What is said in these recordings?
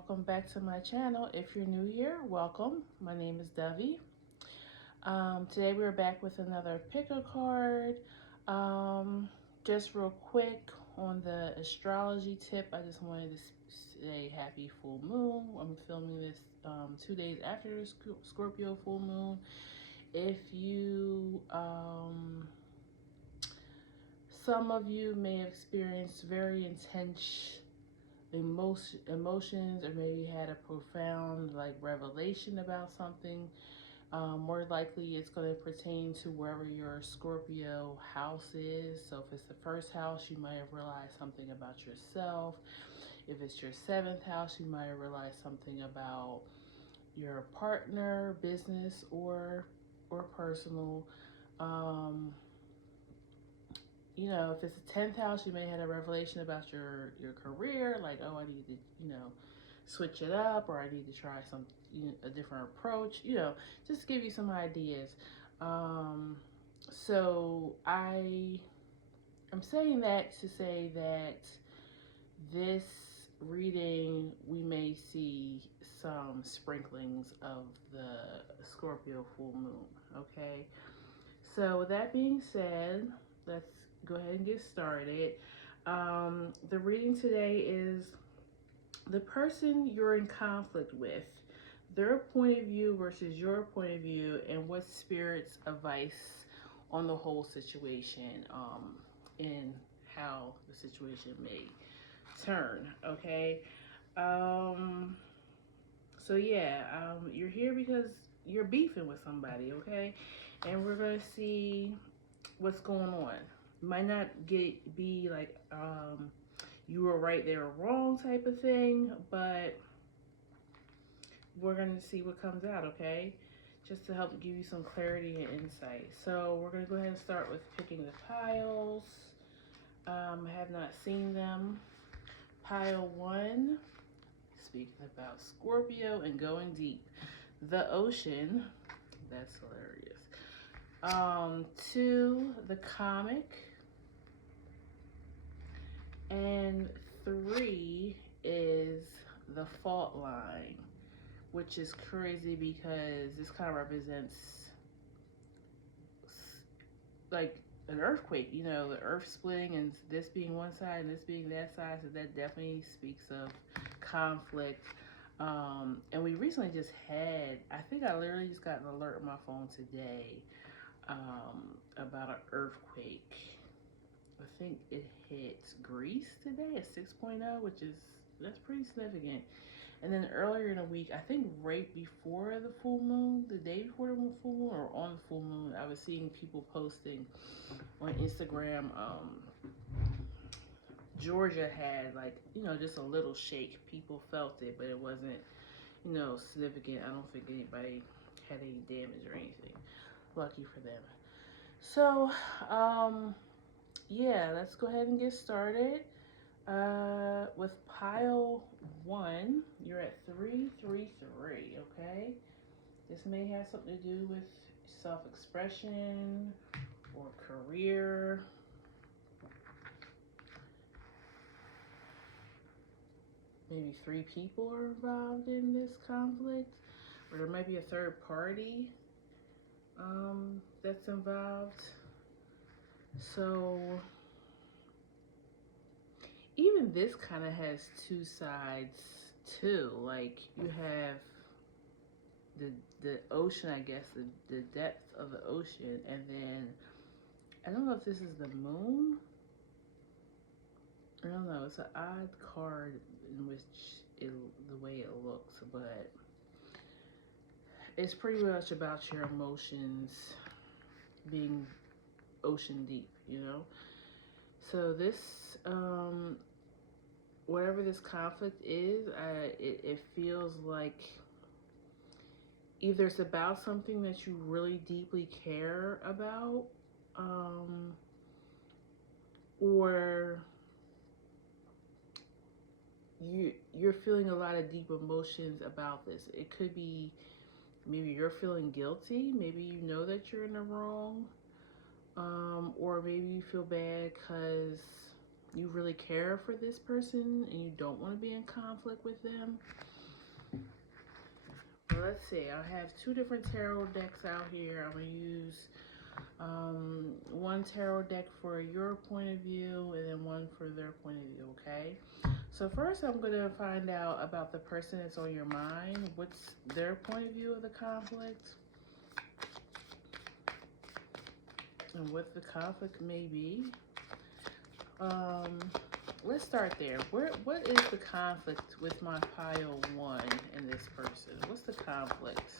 welcome back to my channel. If you're new here, welcome. My name is Dovey. Today we're back with another pick a card. Just real quick on the astrology tip, I just wanted to say happy full moon. I'm filming this 2 days after the Scorpio full moon. If you some of you may have experienced very intense emotions, or maybe had a profound revelation about something. More likely it's going to pertain to wherever your Scorpio house is. So if it's the first house, you might have realized something about yourself. If it's your seventh house, you might have realized something about your partner, business, or personal. If it's a 10th house, you may have a revelation about your career, like, oh, I need to, switch it up, or I need to try a different approach, just to give you some ideas. So I'm saying that to say that this reading, we may see some sprinklings of the Scorpio full moon, okay? So with that being said, let's go ahead and get started. The reading today is the person you're in conflict with, their point of view versus your point of view, and what Spirit's advice on the whole situation, and how the situation may turn, okay? So yeah, you're here because you're beefing with somebody, okay? And we're gonna see what's going on. Might not be like you were right, they were wrong type of thing, but we're gonna see what comes out, okay? Just to help give you some clarity and insight. So we're gonna go ahead and start with picking the piles. I have not seen them. Pile 1, speaking about Scorpio and going deep. The ocean, that's hilarious. 2, the comic. And 3 is the fault line, which is crazy because this kind of represents like an earthquake, the earth splitting and this being one side and this being that side. So that definitely speaks of conflict. And we recently just had, I think I literally just got an alert on my phone today about an earthquake. I think it hit Greece today at 6.0, that's pretty significant. And then earlier in the week, I think right before the full moon, the day before the full moon or on the full moon, I was seeing people posting on Instagram. Georgia had just a little shake. People felt it, but it wasn't, significant. I don't think anybody had any damage or anything. Lucky for them. So, yeah, let's go ahead and get started. With pile 1, you're at 333, okay? This may have something to do with self-expression or career. Maybe 3 people are involved in this conflict, or there might be a third party that's involved. So even this kind of has 2 sides too. Like, you have the ocean, I guess, the depth of the ocean, and then I don't know if this is the moon. I don't know. It's an odd card in which the way it looks, but it's pretty much about your emotions being ocean deep, So this, whatever this conflict is, it feels like either it's about something that you really deeply care about, or you're feeling a lot of deep emotions about this. It could be maybe you're feeling guilty, maybe you know that you're in the wrong, or maybe you feel bad because you really care for this person and you don't want to be in conflict with them. Well, let's see. I have two different tarot decks out here. I'm going to use one tarot deck for your point of view and then one for their point of view, okay? So first I'm going to find out about the person that's on your mind. What's their point of view of the conflict? And what the conflict may be. Let's start there. What is the conflict with my pile 1 and this person? What's the conflict?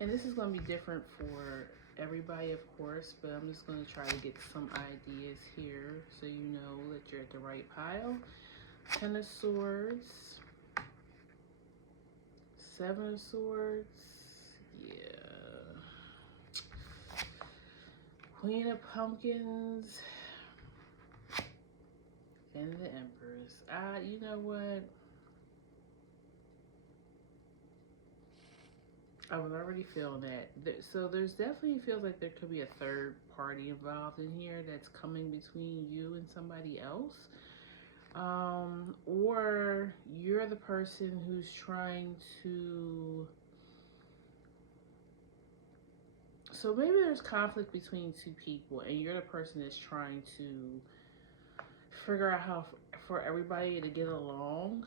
And this is going to be different for everybody, of course, but I'm just going to try to get some ideas here so you know that you're at the right pile. 10 of Swords, 7 of Swords, yeah. Queen of Pumpkins, and the Empress. You know what? I was already feeling that. So there's definitely feels like there could be a third party involved in here that's coming between you and somebody else. Or you're the person who's trying to... So maybe there's conflict between two people and you're the person that's trying to figure out how for everybody to get along.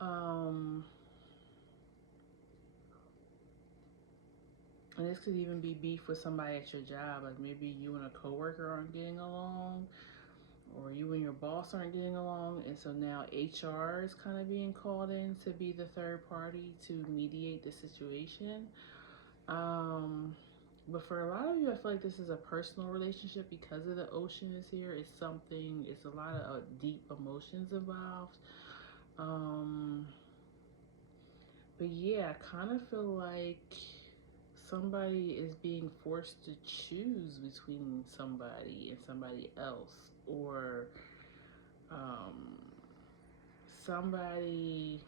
And this could even be beef with somebody at your job. Like maybe you and a coworker aren't getting along, or you and your boss aren't getting along, and so now HR is kind of being called in to be the third party to mediate the situation. But for a lot of you, I feel like this is a personal relationship because of the ocean is here. It's a lot of deep emotions involved. But yeah, I kind of feel like somebody is being forced to choose between somebody and somebody else, or somebody...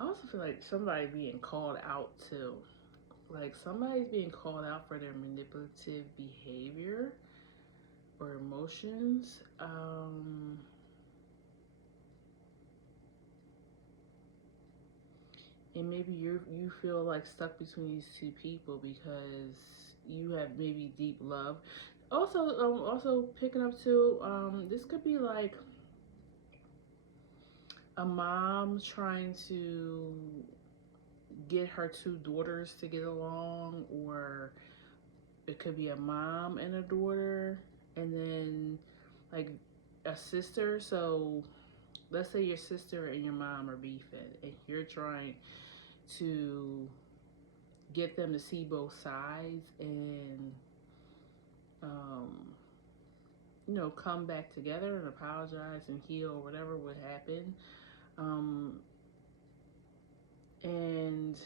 I also feel like somebody being called out too. Like somebody's being called out for their manipulative behavior or emotions. And maybe you feel like stuck between these two people because you have maybe deep love. Also picking up too, this could be like a mom trying to get her two daughters to get along, or it could be a mom and a daughter, and then like a sister. So let's say your sister and your mom are beefing and you're trying to get them to see both sides and come back together and apologize and heal whatever would happen. And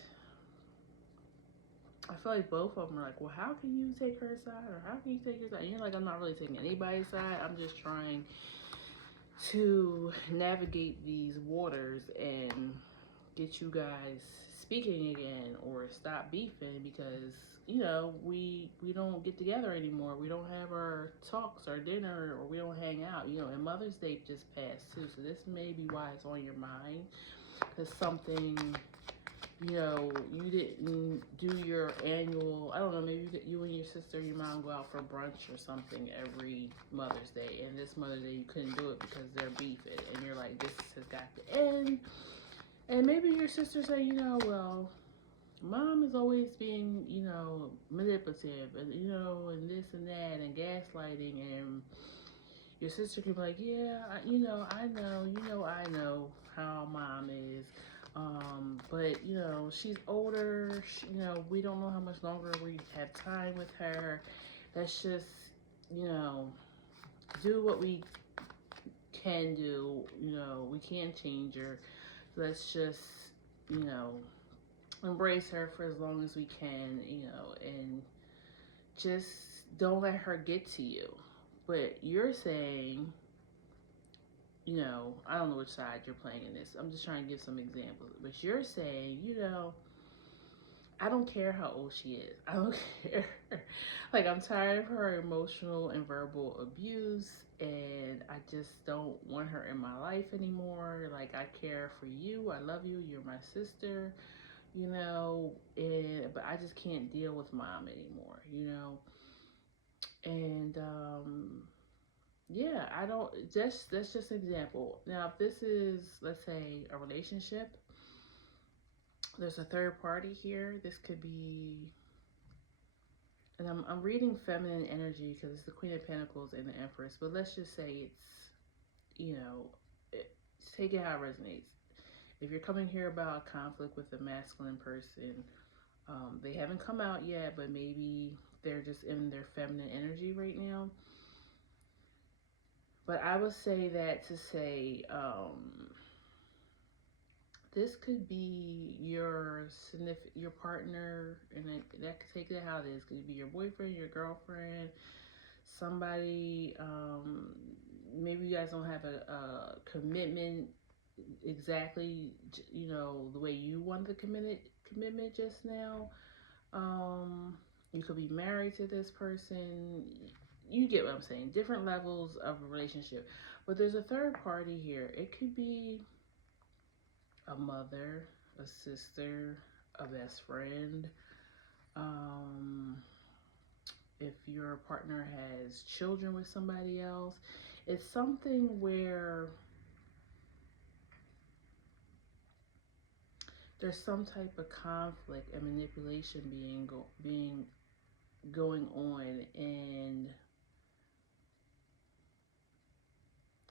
I feel like both of them are like, well, how can you take her side, or how can you take your side? And you're like, I'm not really taking anybody's side. I'm just trying to navigate these waters and get you guys speaking again, or stop beefing, because we don't get together anymore. We don't have our talks, our dinner, or we don't hang out. And Mother's Day just passed too, so this may be why it's on your mind, because something, you didn't do your annual, I don't know, maybe you and your sister and your mom go out for brunch or something every Mother's Day, and this Mother's Day you couldn't do it because they're beefing, and you're like, this has got to end. And maybe your sister say, well, Mom is always being, manipulative, and, and this and that, and gaslighting, and your sister can be like, yeah, I know how Mom is. But, she's older, we don't know how much longer we have time with her. Let's just, do what we can do. We can't change her. Let's just, embrace her for as long as we can, and just don't let her get to you. But you're saying, I don't know which side you're playing in this. I'm just trying to give some examples. But you're saying, I don't care how old she is. I don't care. Like, I'm tired of her emotional and verbal abuse, and I just don't want her in my life anymore. Like, I care for you. I love you. You're my sister, but I just can't deal with mom anymore. And yeah, I don't just that's just an example. Now, if this is, let's say, a relationship, there's a third party here. This could be, and I'm reading feminine energy because it's the Queen of Pentacles and the Empress, but let's just say you know, it, take it how it resonates. If you're coming here about a conflict with a masculine person, they haven't come out yet, but maybe they're just in their feminine energy right now. But I would say that to say, this could be your partner, and that could take it how it is. Could be your boyfriend, your girlfriend, somebody. Maybe you guys don't have a commitment exactly, the way you want the commitment just now. You could be married to this person. You get what I'm saying. Different levels of a relationship, but there's a third party here. It could be a mother, a sister, a best friend. Um, if your partner has children with somebody else, it's something where there's some type of conflict and manipulation being going on, and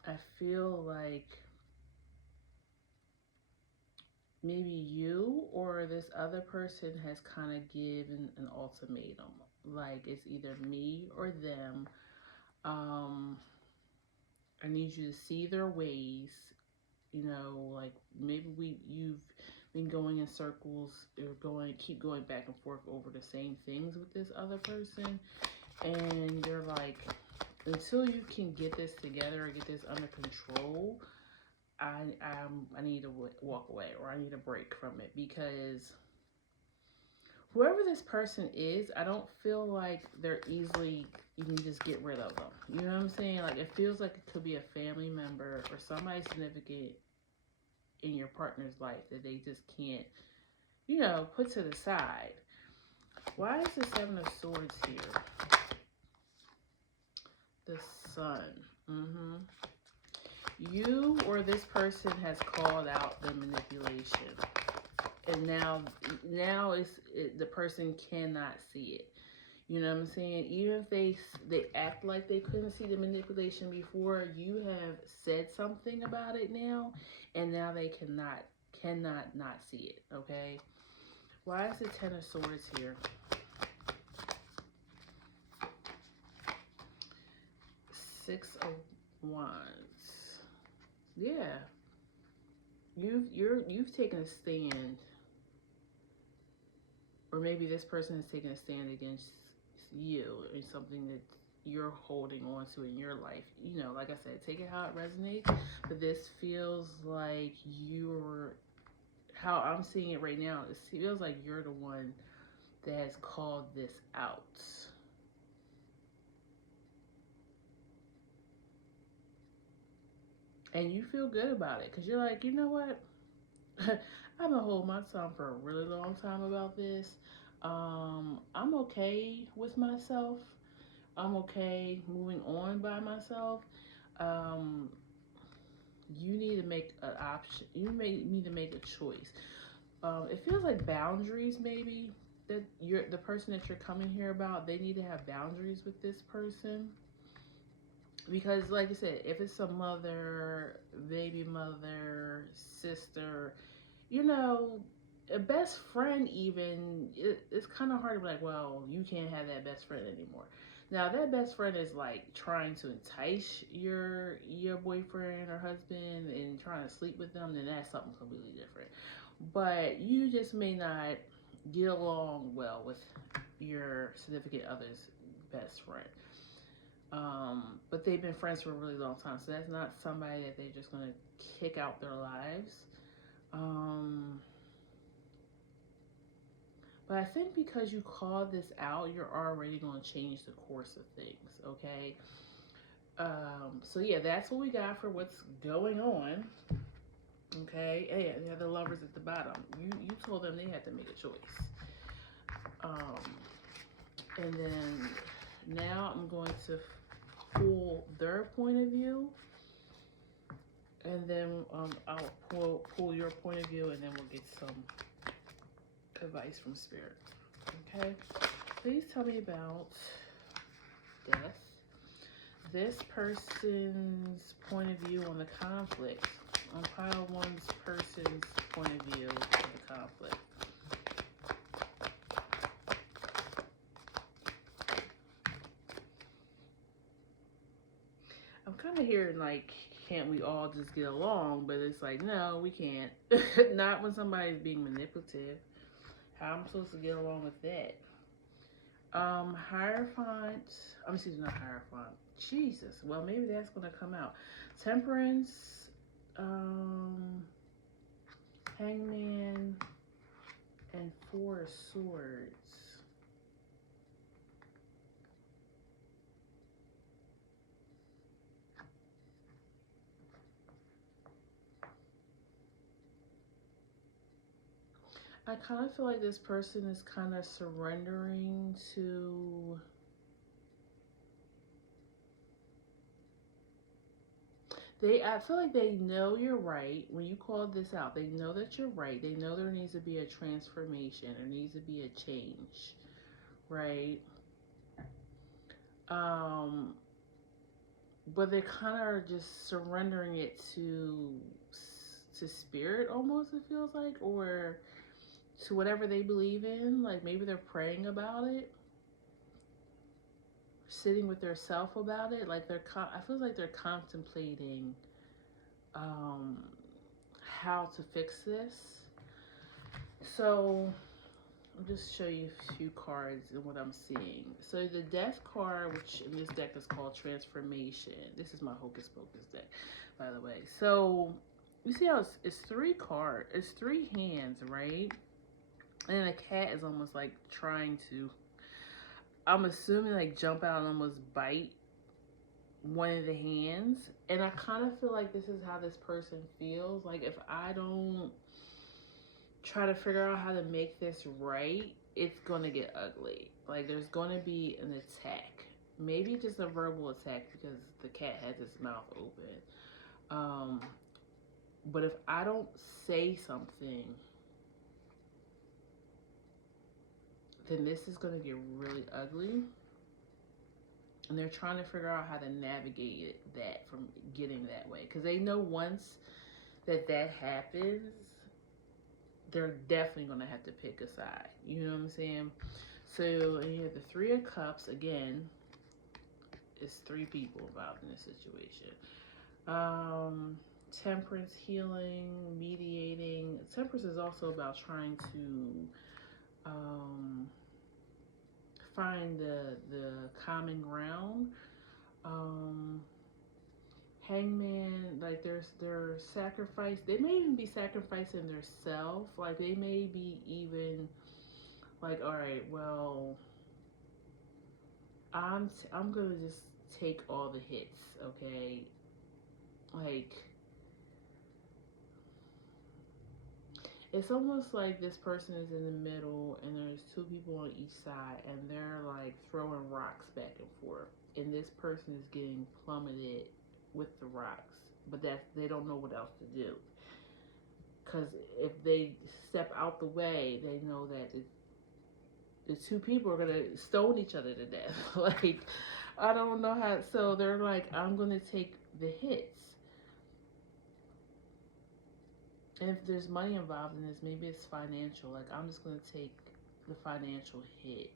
I feel like maybe you or this other person has kind of given an ultimatum, like it's either me or them. um I need you to see their ways, like maybe you've been going in circles or keep going back and forth over the same things with this other person, and you're like, until you can get this together or get this under control, I need to walk away, or I need a break from it, because whoever this person is, I don't feel like they're easily, you can just get rid of them. You know what I'm saying? Like, it feels like it could be a family member or somebody significant in your partner's life that they just can't, put to the side. Why is the Seven of Swords here? The Sun. You or this person has called out the manipulation, and now the person cannot see it. You know what I'm saying? Even if they act like they couldn't see the manipulation before, you have said something about it now, and now they cannot not see it. Okay. Why is the Ten of Swords here? Six of Wands. Yeah, you've taken a stand, or maybe this person has taken a stand against you or something that you're holding on to in your life. Like I said, take it how it resonates. But this feels like how I'm seeing it right now, it feels like you're the one that has called this out. And you feel good about it because you're like, you know what? I've been holding my tongue for a really long time about this. I'm okay with myself. I'm okay moving on by myself. Um, you need to make an option. You may need to make a choice. It feels like boundaries, maybe, that the person that you're coming here about. They need to have boundaries with this person, because, like I said, if it's a mother, baby mother, sister, a best friend, even, it's kind of hard to be like, well, you can't have that best friend anymore. Now, that best friend is like trying to entice your boyfriend or husband and trying to sleep with them, then that's something completely different. But you just may not get along well with your significant other's best friend. But they've been friends for a really long time, so that's not somebody that they're just gonna kick out their lives. Um, But I think because you called this out, you're already going to change the course of things, okay? So yeah, that's what we got for what's going on. Okay, hey, the other lovers at the bottom. You told them they had to make a choice. Um, and then now I'm going to pull their point of view, and then I'll pull your point of view, and then we'll get some advice from spirit. Okay, please tell me about death. This person's point of view on the conflict. On pile one's person's point of view of the conflict. I'm kind of hearing like, can't we all just get along? But it's like, no, we can't. Not when somebody's being manipulative. How am I supposed to get along with that? Hierophant. Excuse me, not Hierophant. Jesus. Well, maybe that's gonna come out. Temperance. Hangman. And Four of Swords. I kind of feel like this person is kind of surrendering to I feel like they know you're right. When you called this out, they know that you're right. They know there needs to be a transformation. There needs to be a change, right? But they kind of are just surrendering it to spirit, almost, it feels like, or to whatever they believe in. Like maybe they're praying about it, sitting with their self about it. Like I feel like they're contemplating how to fix this. So I'll just show you a few cards and what I'm seeing. So the Death card, which in this deck is called Transformation. This is my Hocus Pocus deck, by the way. So you see how it's three cards. It's three hands, right? And then a cat is almost like trying to, I'm assuming, like jump out and almost bite one of the hands. And I kind of feel like this is how this person feels. Like if I don't try to figure out how to make this right, it's gonna get ugly. Like there's gonna be an attack, maybe just a verbal attack because the cat has its mouth open. But if I don't say something, then this is gonna get really ugly. And they're trying to figure out how to navigate that from getting that way, because they know once that happens, they're definitely going to have to pick a side. You know what I'm saying? So you have the Three of Cups. Again, it's three people involved in this situation. Temperance, healing, mediating. Temperance is also about trying to find the common ground. Hangman, like they're sacrifice. They may even be sacrificing their self. Like they may be even like, all right, well, I'm gonna just take all the hits, okay? Like it's almost like this person is in the middle and there's two people on each side and they're like throwing rocks back and forth, and this person is getting plummeted with the rocks, but they don't know what else to do, because if they step out the way, they know that the two people are gonna stone each other to death. Like I don't know how. So they're like, I'm gonna take the hits. And if there's money involved in this, maybe it's financial. Like I'm just gonna take the financial hit.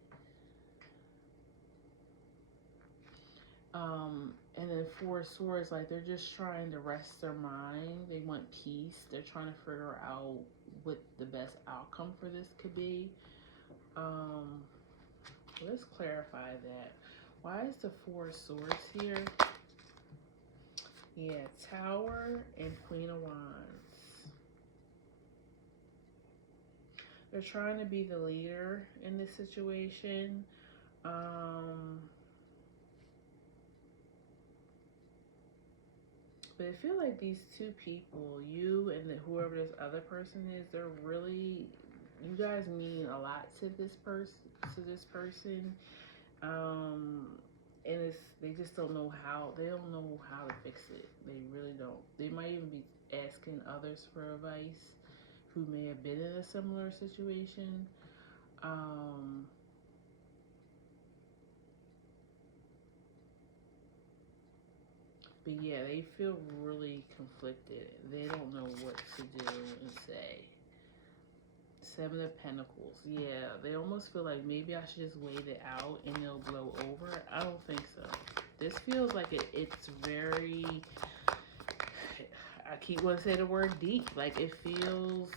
And then Four Swords, like they're just trying to rest their mind. They want peace. They're trying to figure out what the best outcome for this could be. Let's clarify that. Why is the Four Swords here? Yeah, Tower and Queen of Wands. They're trying to be the leader in this situation. Um, but I feel like these two people, you and whoever this other person is, they're really, you guys mean a lot to this person. To this person, and they just don't know how. They don't know how to fix it. They really don't. They might even be asking others for advice who may have been in a similar situation. Um, but yeah, they feel really conflicted. They don't know what to do and say. Seven of Pentacles. Yeah, they almost feel like maybe I should just wait it out and it'll blow over. I don't think so. This feels like it's very, I keep wanting to say the word deep. Like it feels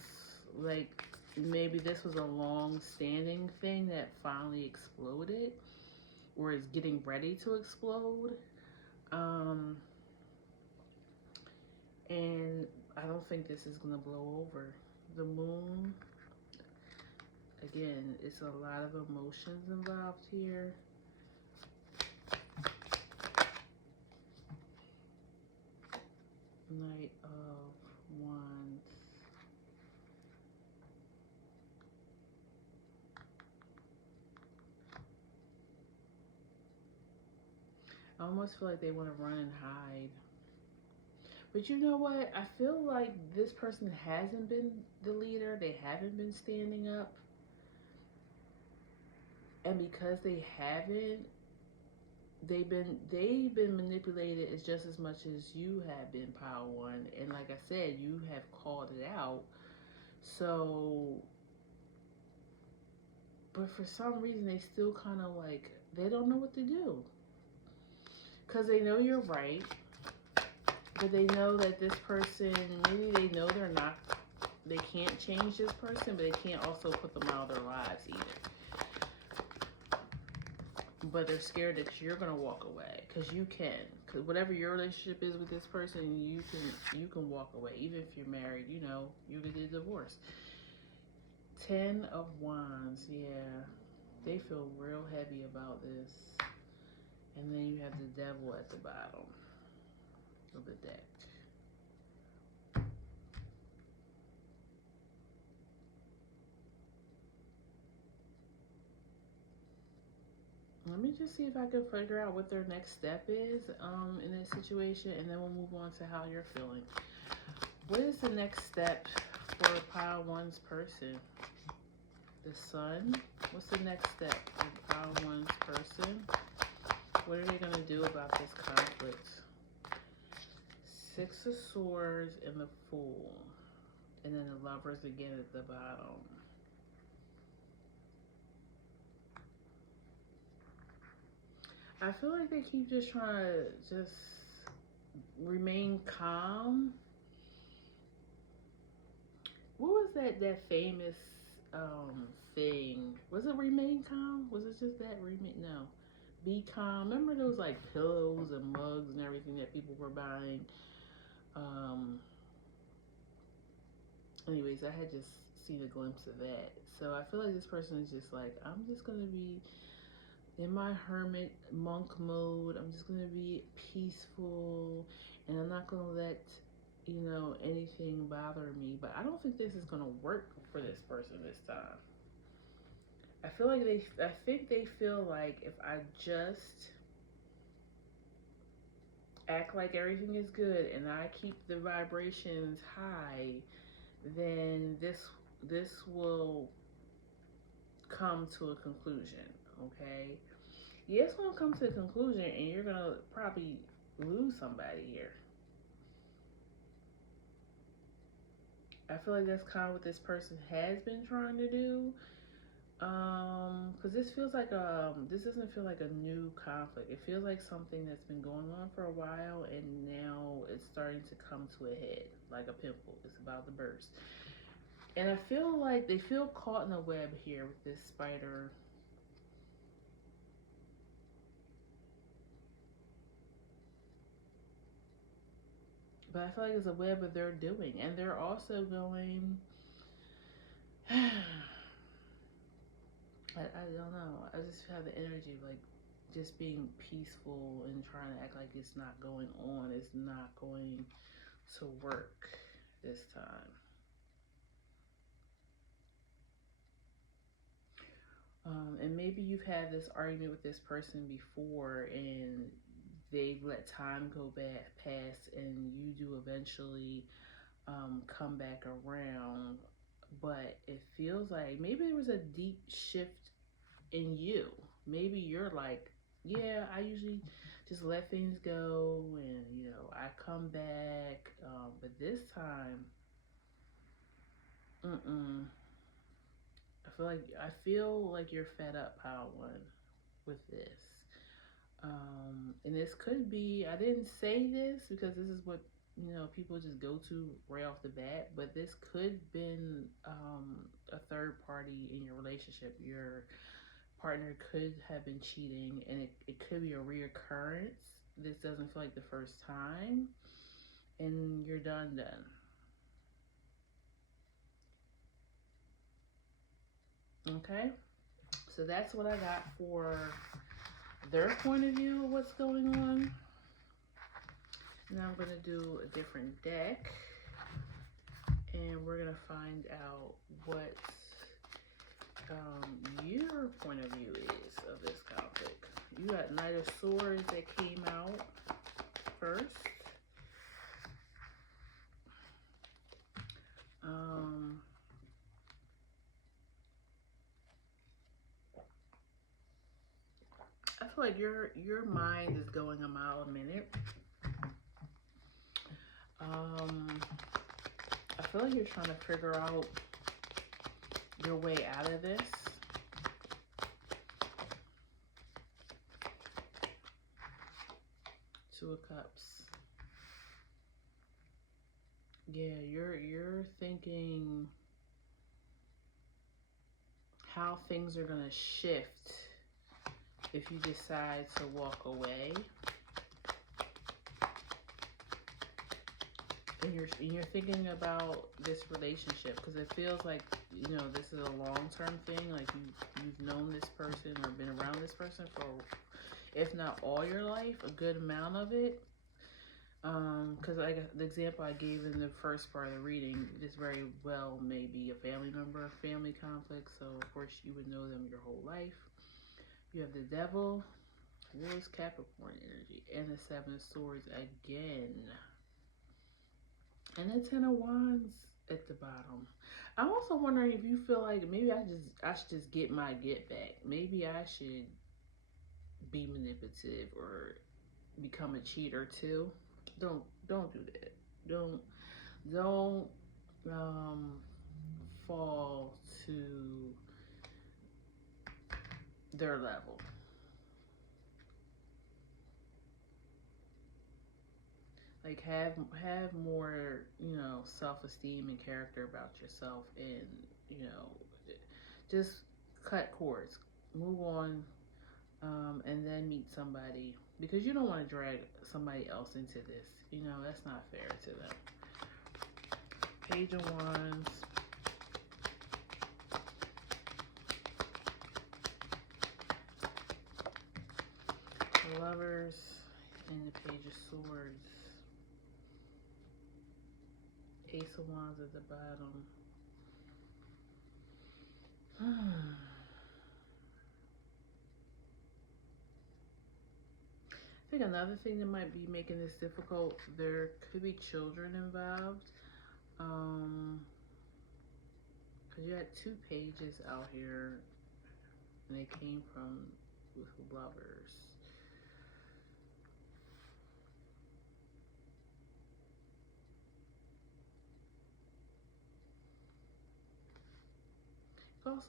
like maybe this was a long standing thing that finally exploded or is getting ready to explode. Um, and I don't think this is going to blow over. The moon, again, it's a lot of emotions involved here. Knight of Wands. I almost feel like they want to run and hide. But you know what? I feel like this person hasn't been the leader. They haven't been standing up. And because they haven't, they've been manipulated as just as much as you have been, Power One. And like I said, you have called it out. So, but for some reason they still kind of like they don't know what to do. Cuz they know you're right, but they know that this person, maybe they know they can't change this person, but they can't also put them out of their lives either. But they're scared that you're gonna walk away, because you can. Because whatever your relationship is with this person, you can walk away, even if you're married. You know, you can get divorced. 10 of Wands, yeah, they feel real heavy about this. And then you have the Devil at the bottom of the deck. Let me just see if I can figure out what their next step is in this situation, and then we'll move on to how you're feeling. What is the next step for Pile One's person? The Sun. What's the next step for Pile One's person? What are they going to do about this conflict? 6 of Swords and the Fool. And then the Lovers again at the bottom. I feel like they keep just trying to just remain calm. What was that famous thing? Was it Remain Calm? Was it just that Remain? No. Be Calm. Remember those like pillows and mugs and everything that people were buying? Um, anyways, I had just seen a glimpse of that. So I feel like this person is just like, I'm just going to be in my hermit monk mode. I'm just going to be peaceful, and I'm not going to let anything bother me. But I don't think this is going to work for this person this time. I think they feel like if I just act like everything is good and I keep the vibrations high, then this will come to a conclusion. Okay, yeah, it's gonna come to a conclusion, and you're gonna probably lose somebody here. I feel like that's kind of what this person has been trying to do. Because this doesn't feel like a new conflict. It feels like something that's been going on for a while, and now it's starting to come to a head, like a pimple. It's about to burst. And I feel like they feel caught in a web here with this spider. But I feel like it's a web that they're doing, and they're also going. I don't know. I just have the energy of like just being peaceful and trying to act like it's not going on. It's not going to work this time. And maybe you've had this argument with this person before and they've let time go back past and you do eventually come back around, but it feels like maybe there was a deep shift in you. Maybe you're like, yeah, I usually just let things go and, you know, I come back. But this time, mm-mm. I feel like you're fed up, Pile One, with this. And this could be, I didn't say this because this is what, you know, people just go to right off the bat, but this could been a third party in your relationship. Your partner could have been cheating and it could be a reoccurrence. This doesn't feel like the first time and you're done. Okay? So that's what I got for their point of view of what's going on. Now I'm going to do a different deck and we're going to find out what your point of view is of this conflict. You got Knight of Swords that came out first. I feel like your mind is going a mile a minute. I feel like you're trying to figure out your way out of this. Two of Cups. Yeah, you're thinking how things are gonna shift if you decide to walk away. And you're thinking about this relationship because it feels like, you know, this is a long-term thing. Like you've known this person or been around this person for, if not all your life, a good amount of it. Because like the example I gave in the first part of the reading, this very well may be a family member, family conflict. So of course you would know them your whole life. You have the Devil, Wars, Capricorn energy, and the Seven of Swords again. And the Ten of Wands at the bottom. I'm also wondering if you feel like maybe I should just get my get back. Maybe I should be manipulative or become a cheater too. Don't do that. Don't fall to their level. Like have more, you know, self-esteem and character about yourself and, you know, just cut cords. Move on, and then meet somebody because you don't want to drag somebody else into this. You know, that's not fair to them. Page of Wands. Lovers and the Page of Swords. Ace of Wands at the bottom. I think another thing that might be making this difficult, there could be children involved. Because you had two pages out here and they came from with lovers.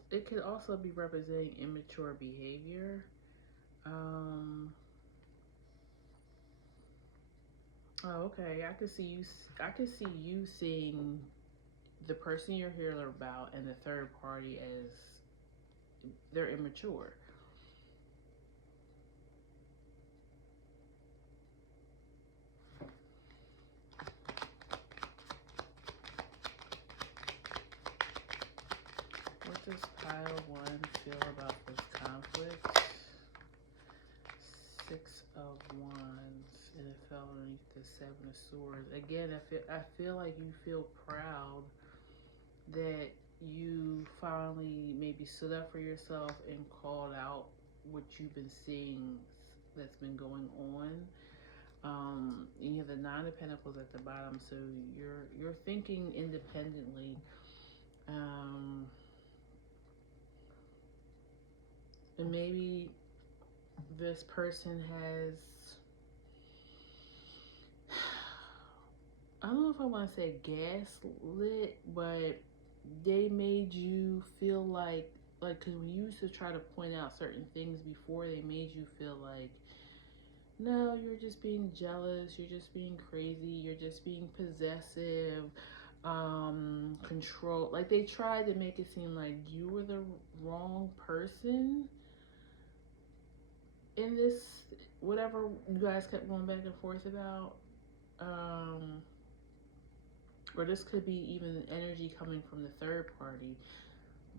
It could also be representing immature behavior. Oh, okay. I could see you. I could see you seeing the person you're hearing about and the third party as they're immature. What does Pile One feel feel about this conflict. 6 of Wands, and it fell underneath the 7 of Swords. Again, I feel like you feel proud that you finally maybe stood up for yourself and called out what you've been seeing that's been going on. You have the 9 of Pentacles at the bottom, so you're thinking independently. And maybe this person has, I don't know if I want to say gaslit, but they made you feel like, because when you used to try to point out certain things before, they made you feel like, no, you're just being jealous, you're just being crazy, you're just being possessive, control. Like, they tried to make it seem like you were the wrong person in this, whatever you guys kept going back and forth about. Or this could be even energy coming from the third party,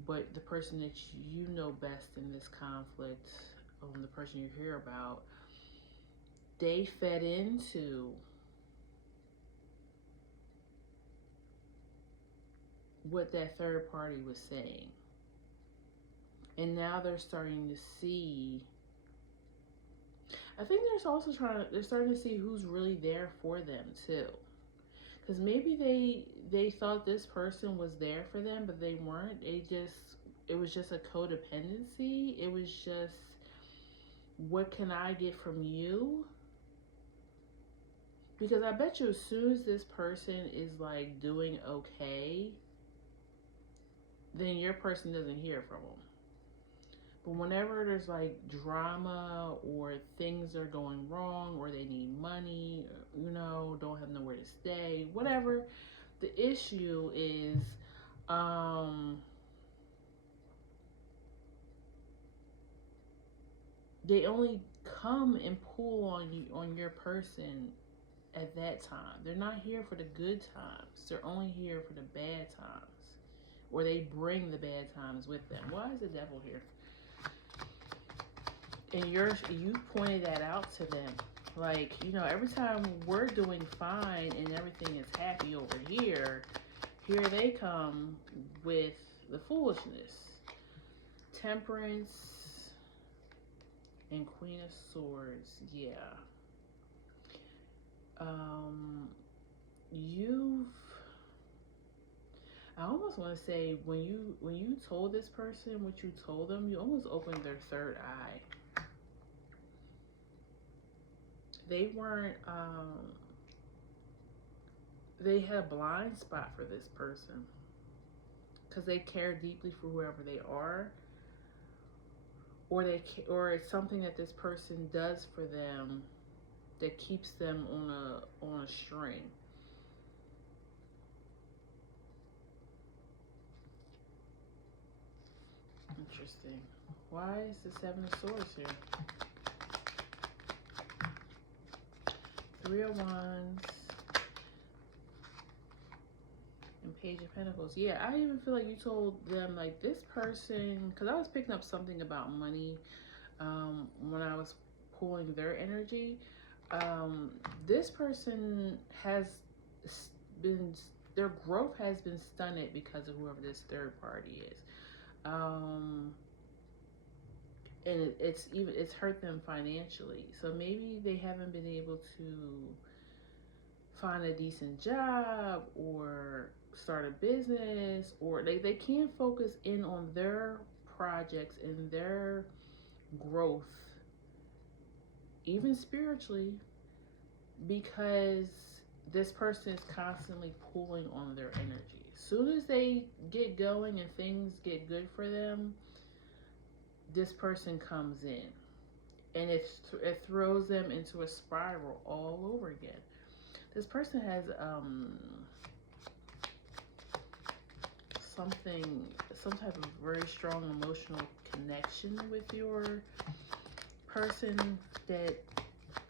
but the person that you know best in this conflict, the person you hear about, they fed into what that third party was saying. And now they're starting to see, I think they're starting to see who's really there for them too. Because maybe they thought this person was there for them, but they weren't. It was just a codependency. It was just, what can I get from you? Because I bet you as soon as this person is like doing okay, then your person doesn't hear from them. But whenever there's like drama or things are going wrong or they need money, don't have nowhere to stay, whatever the issue is, they only come and pull on you, on your person at that time. They're not here for the good times. They're only here for the bad times. Or they bring the bad times with them. Why is the devil here? And you pointed that out to them. Like, every time we're doing fine and everything is happy over here they come with the foolishness. Temperance and Queen of Swords. Yeah. I almost want to say, when you told this person what you told them, you almost opened their third eye. They weren't, they had a blind spot for this person because they care deeply for whoever they are, or it's something that this person does for them that keeps them on a string. Interesting. Why is the 7 of Swords here? 3 of Wands and Page of Pentacles. Yeah, I even feel like you told them, like, this person, because I was picking up something about money when I was pulling their energy. This person has been, their growth has been stunted because of whoever this third party is. And it's hurt them financially. So maybe they haven't been able to find a decent job or start a business, or they can't focus in on their projects and their growth, even spiritually, because this person is constantly pulling on their energy. As soon as they get going and things get good for them, this person comes in and it throws them into a spiral all over again. This person has some type of very strong emotional connection with your person that,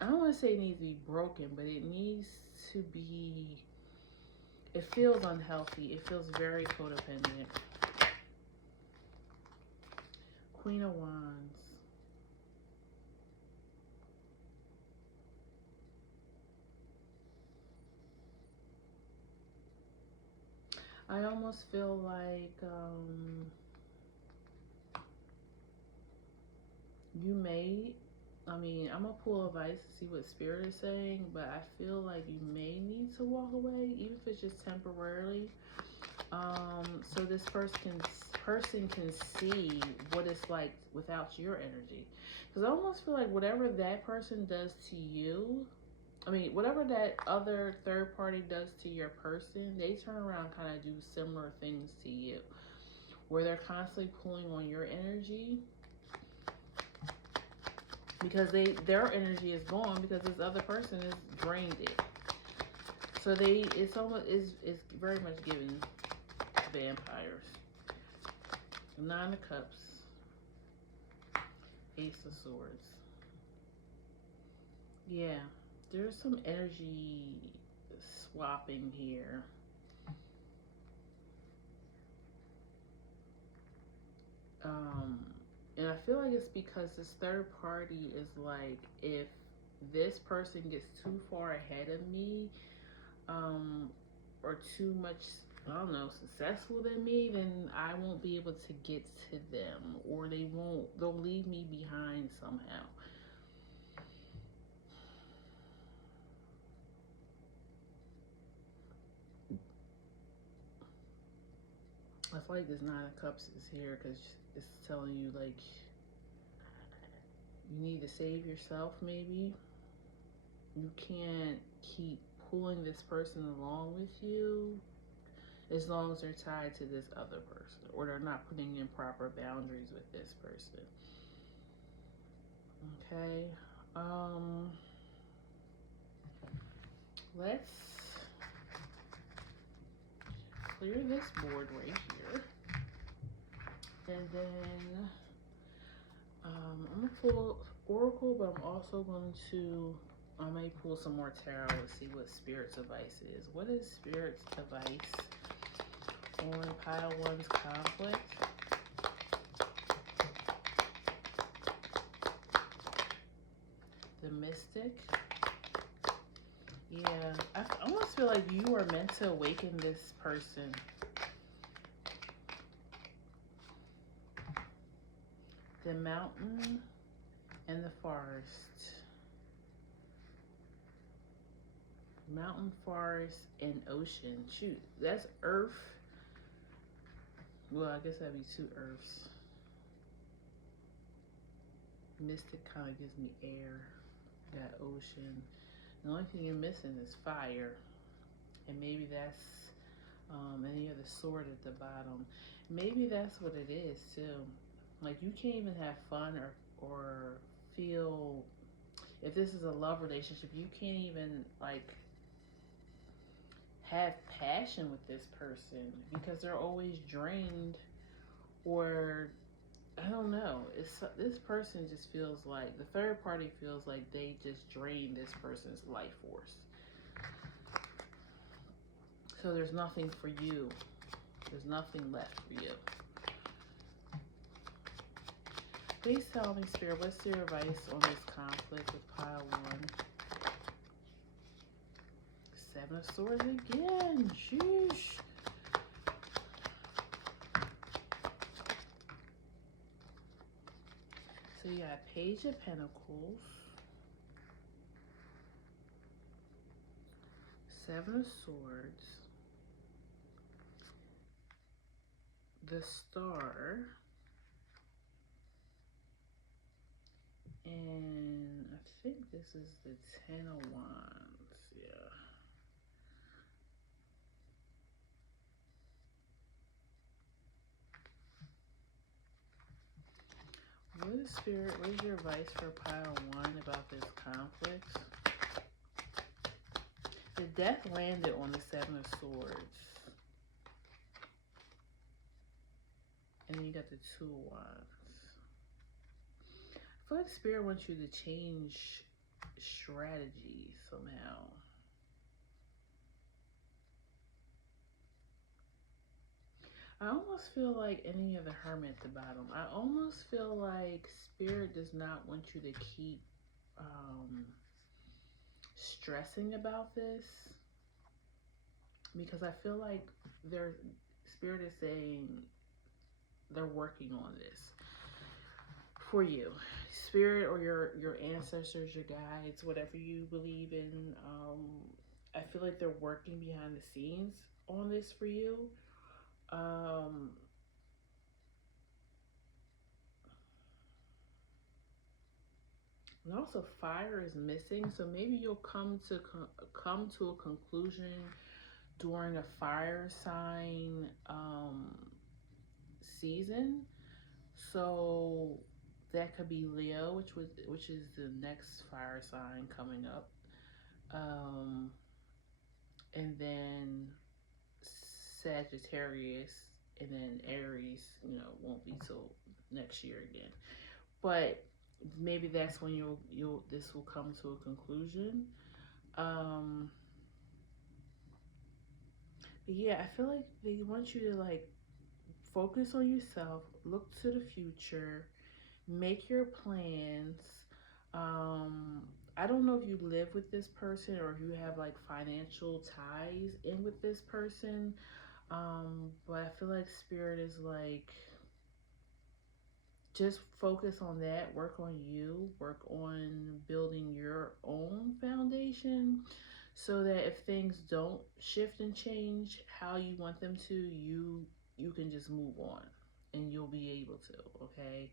I don't want to say it needs to be broken, but it needs to be, it feels unhealthy. It feels very codependent. Queen of Wands. I almost feel like you may, I mean, I'm going to pull advice to see what Spirit is saying, but I feel like you may need to walk away, even if it's just temporarily. So this person can see what it's like without your energy. Because I almost feel like whatever that person does to you, I mean, whatever that other third party does to your person, they turn around kind of do similar things to you, where they're constantly pulling on your energy because their energy is gone because this other person has drained it. So it's very much giving vampires. 9 of Cups, Ace of Swords. Yeah, there's some energy swapping here. And I feel like it's because this third party is like, if this person gets too far ahead of me, or too much, I don't know, successful than me, then I won't be able to get to them, or they'll leave me behind somehow. I feel like this 9 of Cups is here because it's telling you, like, you need to save yourself, maybe. You can't keep pulling this person along with you as long as they're tied to this other person, or they're not putting in proper boundaries with this person. Okay. Let's clear this board right here. And then I'm going to pull Oracle, but I'm also going to, I may pull some more tarot to see what Spirit's advice is. What is Spirit's advice on pile 1's conflict? The Mystic. Yeah, I almost feel like you are meant to awaken this person. The Mountain and the Forest. Mountain, forest, and ocean. Shoot, that's earth. Well, I guess that'd be 2 earths. Mystic kind of gives me air. Got ocean. The only thing you're missing is fire. And maybe that's, and you have the sword at the bottom. Maybe that's what it is too. Like, you can't even have fun or feel, if this is a love relationship, you can't even, like, have passion with this person because they're always drained, or I don't know. This person just feels like, the third party feels like they just drained this person's life force. So there's nothing for you. There's nothing left for you. Please tell me, Spirit, what's your advice on this conflict with pile 1? 7 of Swords again. Sheesh. So you got Page of Pentacles, 7 of Swords, the Star, and I think this is the 10 of Wands. Yeah. What is Spirit? What is your advice for pile 1 about this conflict? The Death landed on the 7 of Swords. And then you got the 2 of Wands. I feel like Spirit wants you to change strategy somehow. I almost feel like any of the Hermit at the bottom. I almost feel like Spirit does not want you to keep um, stressing about this, because I feel like their Spirit is saying they're working on this for you. Spirit or your ancestors, your guides, whatever you believe in. I feel like they're working behind the scenes on this for you. Um, and also fire is missing, so maybe you'll come to a conclusion during a fire sign season. So that could be Leo, which is the next fire sign coming up. Um, and then Sagittarius, and then Aries, won't be till next year again. But maybe that's when you'll this will come to a conclusion. Um, yeah, I feel like they want you to like focus on yourself, look to the future, make your plans. Um, I don't know if you live with this person or if you have like financial ties in with this person. But I feel like Spirit is like, just focus on that, work on you, work on building your own foundation so that if things don't shift and change how you want them to, you can just move on and you'll be able to, okay?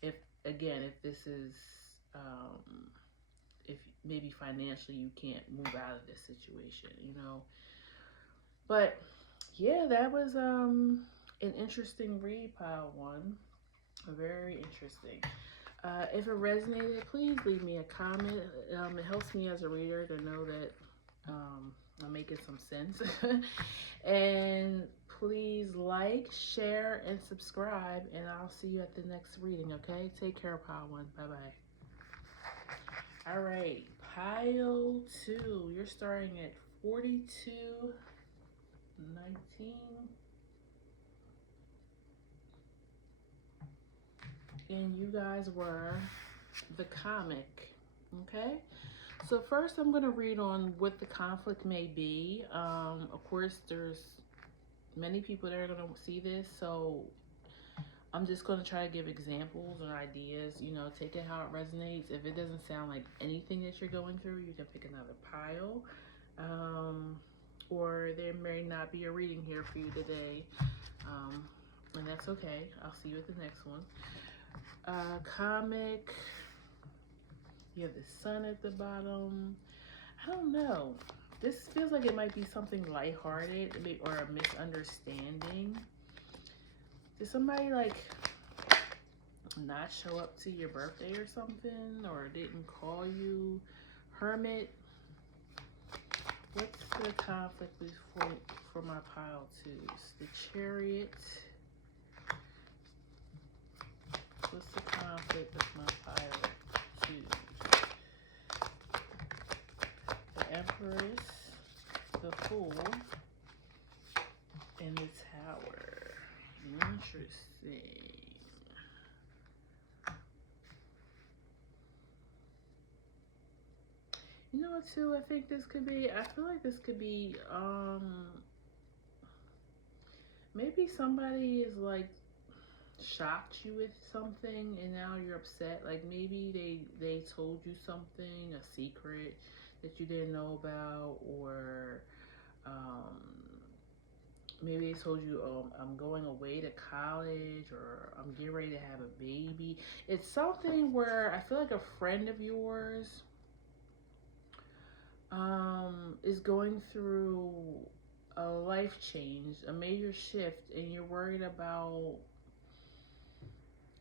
If again, if this is if maybe financially you can't move out of this situation. But yeah, that was an interesting read, pile one. Very interesting. If it resonated, please leave me a comment. It helps me as a reader to know that I'm making some sense. And please like, share, and subscribe. And I'll see you at the next reading, okay? Take care, pile one. Bye-bye. All right, pile two. You're starting at 4219. And you guys were the comic, okay? So first I'm going to read on what the conflict may be. Of course, there's many people that are going to see this, so I'm just going to try to give examples or ideas. Take it how it resonates. If it doesn't sound like anything that you're going through, you can pick another pile. Or there may not be a reading here for you today. And that's okay. I'll see you at the next one. Comic. You have the sun at the bottom. I don't know. This feels like it might be something lighthearted or a misunderstanding. Did somebody like not show up to your birthday or something, or didn't call you? Hermit. What's the conflict for my pile twos? The Chariot. What's the conflict with my pile twos? The Empress, the Fool, and the Tower. Interesting. You know what, too? I think this could be, I feel like this could be, maybe somebody is like shocked you with something and now you're upset. Like maybe they told you something, a secret that you didn't know about, or maybe they told you, oh, I'm going away to college, or I'm getting ready to have a baby. It's something where I feel like a friend of yours is going through a life change, a major shift, and you're worried about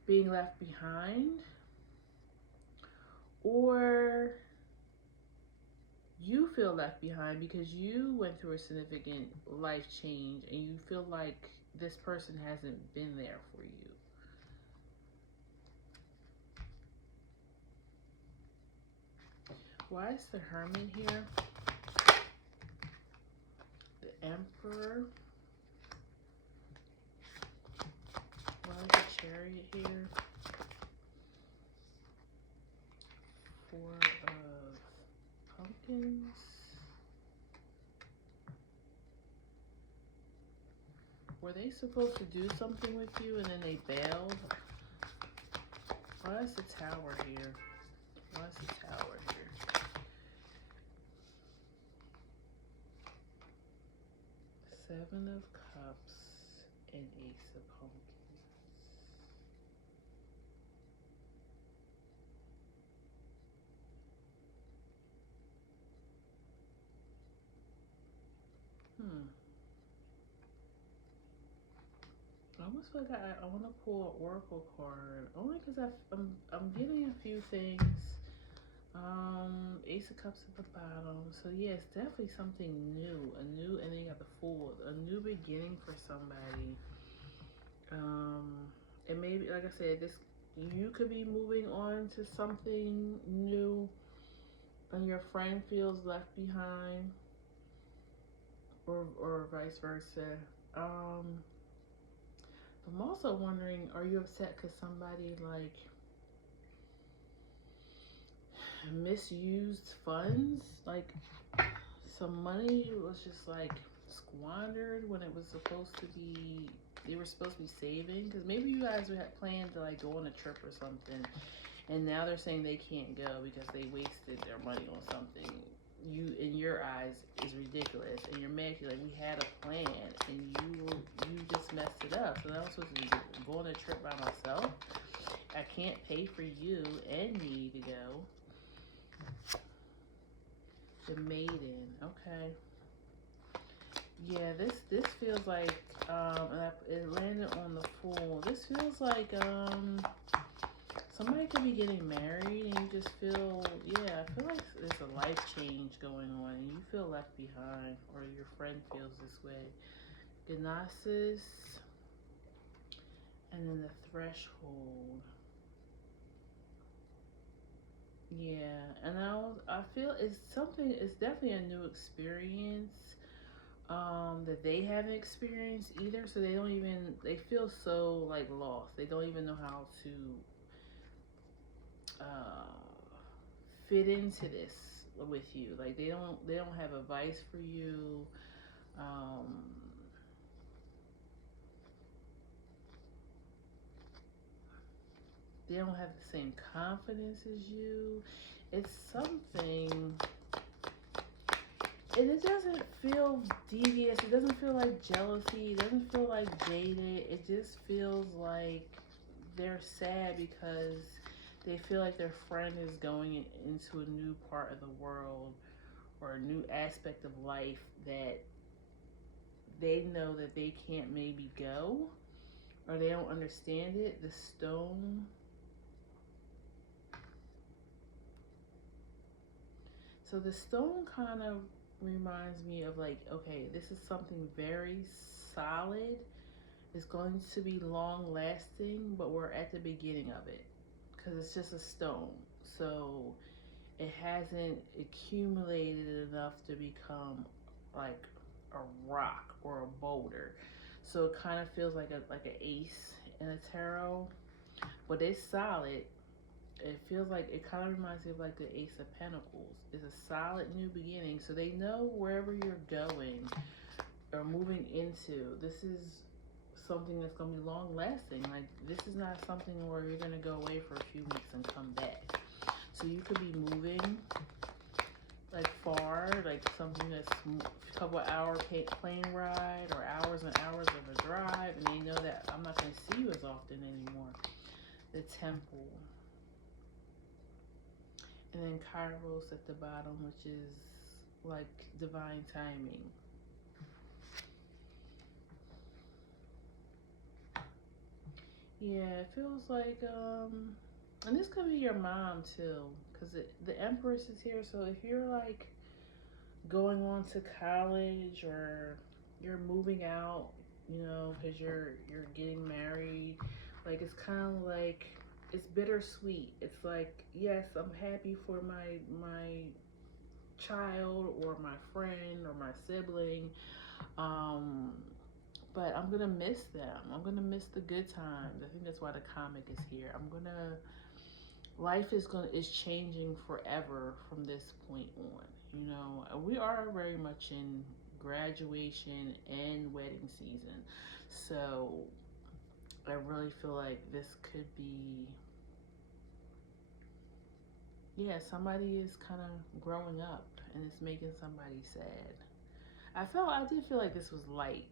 being left behind, or you feel left behind because you went through a significant life change and you feel like this person hasn't been there for you. Why is the Hermit here? The Emperor. Chariot here. Four of Pumpkins. Were they supposed to do something with you and then they bailed? Why is the Tower here? Why is the Tower here? Seven of Cups and Ace of Pumpkins. I almost feel like I want to pull an Oracle card only because I'm getting a few things. Ace of Cups at the bottom. So yeah, it's definitely something new, and then you got the Fool, a new beginning for somebody. And maybe, like I said, this you could be moving on to something new, and your friend feels left behind, or vice versa. I'm also wondering, are you upset because somebody like misused funds? Like some money was just like squandered when it was supposed to be, they were supposed to be saving? Because maybe you guys had planned to like go on a trip or something, and now they're saying they can't go because they wasted their money on something you, in your eyes, is ridiculous, and you're mad. You're like, we had a plan and you just messed it up. So now I'm supposed to be going on a trip by myself. I can't pay for you and me to go. The Maiden. Okay. Yeah, this feels like it landed on the Fool. This feels like somebody could be getting married and you just feel, yeah, I feel like there's a life change going on and you feel left behind, or your friend feels this way. Gnosis, and then the Threshold. Yeah, and I feel it's definitely a new experience that they haven't experienced either, so they feel so like lost. They don't even know how to fit into this with you. Like they don't have advice for you. Um, they don't have the same confidence as you. It's something, and it doesn't feel devious. It doesn't feel like jealousy. It doesn't feel like jaded. It just feels like they're sad because they feel like their friend is going into a new part of the world or a new aspect of life that they know that they can't maybe go, or they don't understand it. The Stone. So the Stone kind of reminds me of like, okay, this is something very solid. It's going to be long lasting, but we're at the beginning of it because it's just a stone. So it hasn't accumulated enough to become like a rock or a boulder. So it kind of feels like an ace in a tarot, but it's solid. It feels like, it kind of reminds me of like the Ace of Pentacles. It's a solid new beginning. So they know wherever you're going or moving into, this is something that's going to be long lasting. Like this is not something where you're going to go away for a few weeks and come back. So you could be moving like far, like something that's a couple of hour plane ride or hours and hours of a drive, and they know that I'm not going to see you as often anymore. The Temple. And then Kairos at the bottom, which is like divine timing. Yeah, it feels like, and this could be your mom too, because the Empress is here. So if you're like going on to college or you're moving out, you know, because you're getting married, like it's kind of like, it's bittersweet. It's like, yes, I'm happy for my child or my friend or my sibling, um, but I'm gonna miss them. I'm gonna miss the good times. I think that's why the comic is here. Life is changing forever from this point on. You know, we are very much in graduation and wedding season, so I really feel like this could be, yeah, somebody is kind of growing up and it's making somebody sad. I did feel like this was light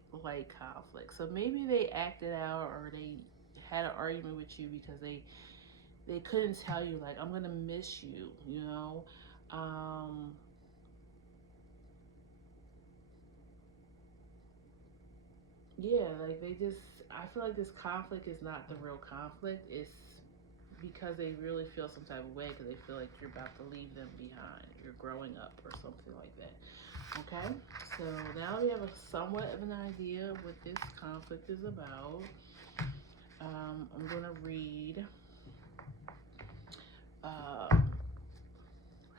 conflict. So maybe they acted out or they had an argument with you because they couldn't tell you like I'm gonna miss you, you know. Um, yeah, like they just I feel like this conflict is not the real conflict. It's because they really feel some type of way because they feel like you're about to leave them behind. You're growing up or something like that. Okay, so now we have a somewhat of an idea of what this conflict is about. I'm going to read uh,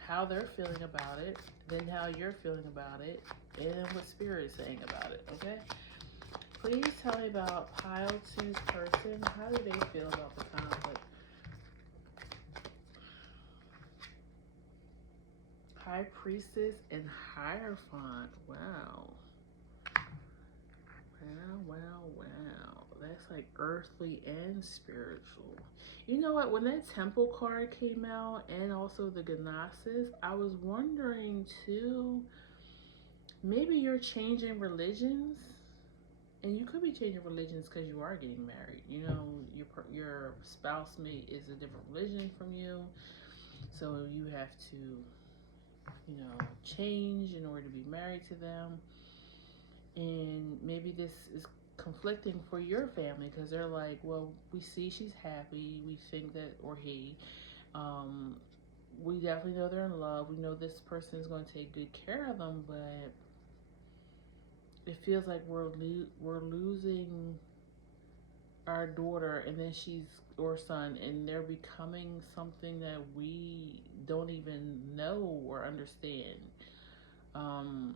how they're feeling about it, then how you're feeling about it, and then what Spirit is saying about it, okay? Please tell me about pile two's person. How do they feel about the conflict? High Priestess and Hierophant. Wow. Wow. That's like earthly and spiritual. You know what? When that temple card came out and also the Gnosis, I was wondering too, maybe you're changing religions. And you could be changing religions because you are getting married. You know, your spouse mate is a different religion from you. So you have to, change in order to be married to them. And maybe this is conflicting for your family because they're like, well, we see she's happy, we think that, or he, um, we definitely know they're in love, we know this person is going to take good care of them, but it feels like we're losing our daughter, and then she's or son, and they're becoming something that we don't even know or understand. Um,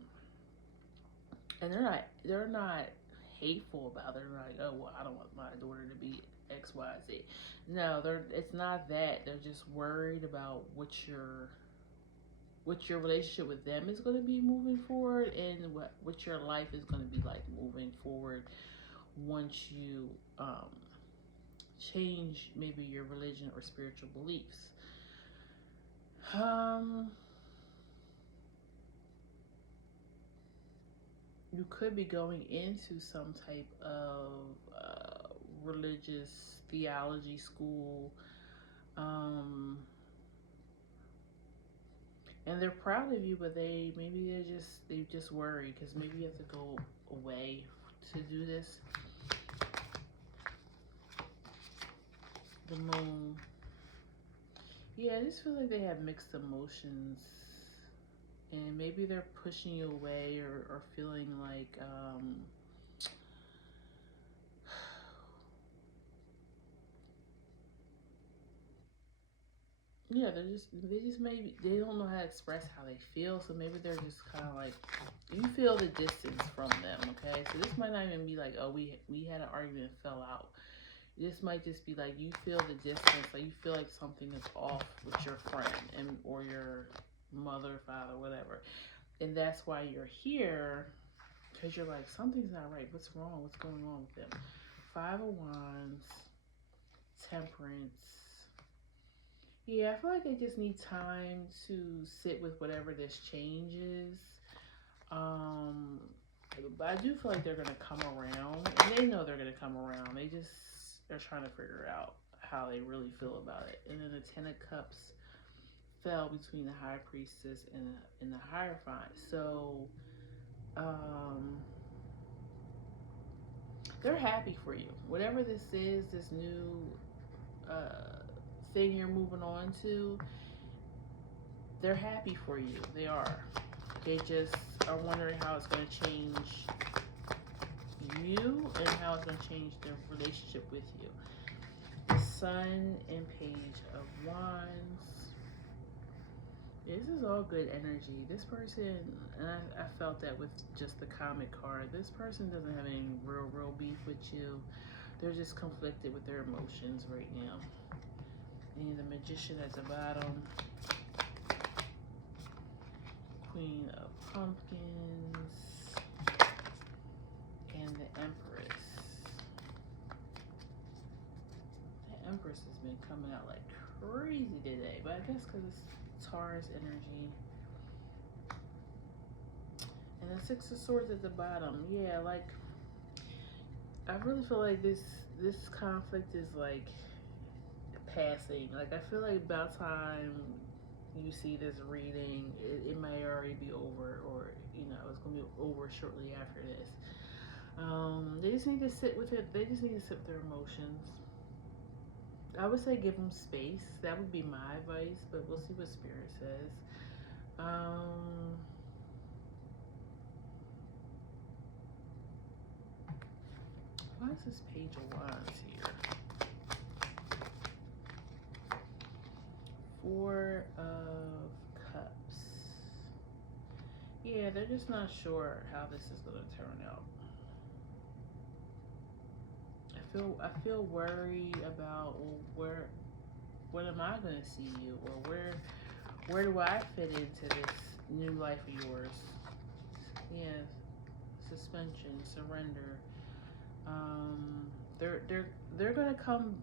and they're not hateful about it. They're like, oh well, I don't want my daughter to be X, Y, Z. No, it's not that. They're just worried about what your relationship with them is going to be moving forward, and what your life is going to be like moving forward once you change maybe your religion or spiritual beliefs. Um, you could be going into some type of religious theology school, um, and they're proud of you, but they just worry because maybe you have to go away to do this. The moon. Yeah, I just feel like they have mixed emotions, and maybe they're pushing you away or feeling like yeah, they just maybe they don't know how to express how they feel, so maybe they're just kind of like you feel the distance from them. Okay, so this might not even be like, oh, we had an argument and fell out. This might just be like you feel the distance, like you feel like something is off with your friend and or your mother, father, whatever, and that's why you're here because you're like something's not right. What's wrong? What's going on with them? Five of Wands, Temperance. Yeah, I feel like they just need time to sit with whatever this change is. Um, but I do feel like they're gonna come around, and they know they're gonna come around. They're trying to figure out how they really feel about it. And then the Ten of Cups fell between the High Priestess and the Hierophant. So, um, they're happy for you. Whatever this is, this new thing you're moving on to, they're happy for you. They are. They just are wondering how it's going to change you and how it's going to change their relationship with you. The Sun and Page of Wands. This is all good energy. This person, and I felt that with just the comic card, this person doesn't have any real beef with you. They're just conflicted with their emotions right now. And the Magician at the bottom, Queen of Pumpkins, and the Empress. The Empress has been coming out like crazy today, but I guess because it's Taurus energy. And the Six of Swords at the bottom. Yeah, like I really feel like this conflict is like passing. Like I feel like about time you see this reading, it may already be over, or you know, it's gonna be over shortly after this. They just need to sit with it. They just need to sit with their emotions. I would say give them space. That would be my advice, but we'll see what Spirit says. Why is this Page of Wands here? Four of Cups. Yeah, they're just not sure how this is going to turn out. I feel worried about, well, when am I going to see you, or where do I fit into this new life of yours? Yeah, suspension, surrender. They're gonna come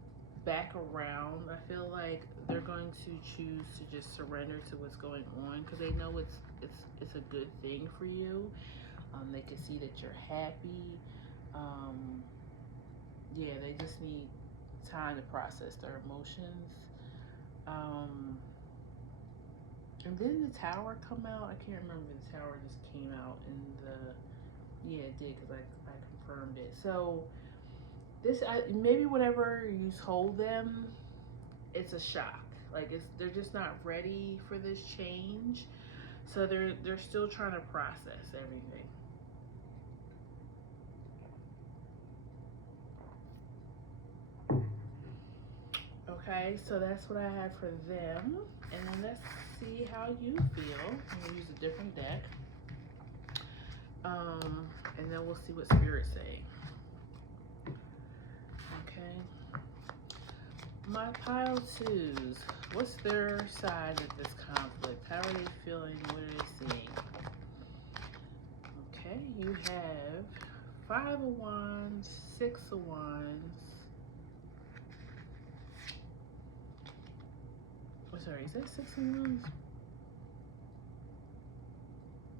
back around. I feel like they're going to choose to just surrender to what's going on because they know it's a good thing for you. They can see that you're happy. Yeah, they just need time to process their emotions. And then the Tower come out. I can't remember if the Tower just came out in the. Yeah, it did because I confirmed it. So maybe whenever you told them, it's a shock. Like they're just not ready for this change. So they're still trying to process everything. Okay, so that's what I have for them. And then let's see how you feel. I'm gonna use a different deck. And then we'll see what Spirit's saying. Okay. My pile twos. What's their side of this conflict? How are they feeling? What are they seeing? Okay, you have 5 of Wands, 6 of Wands. Oh, sorry, is that 6 of Wands?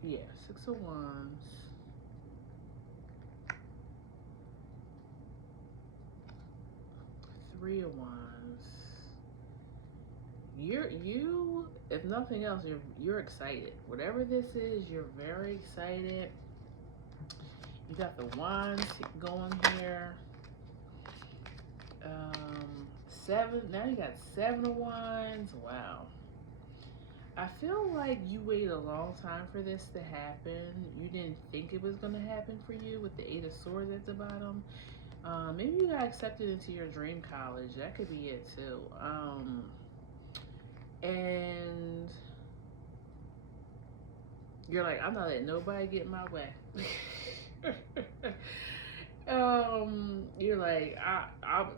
Yeah, 6 of Wands. 3 of Wands. You, if nothing else, you're excited. Whatever this is, you're very excited. You got the Wands going here. 7. Now you got 7 of Wands. Wow. I feel like you waited a long time for this to happen. You didn't think it was going to happen for you with the 8 of Swords at the bottom. Maybe you got accepted into your dream college. That could be it too. And you're like, I'm not letting nobody get in my way. You're like,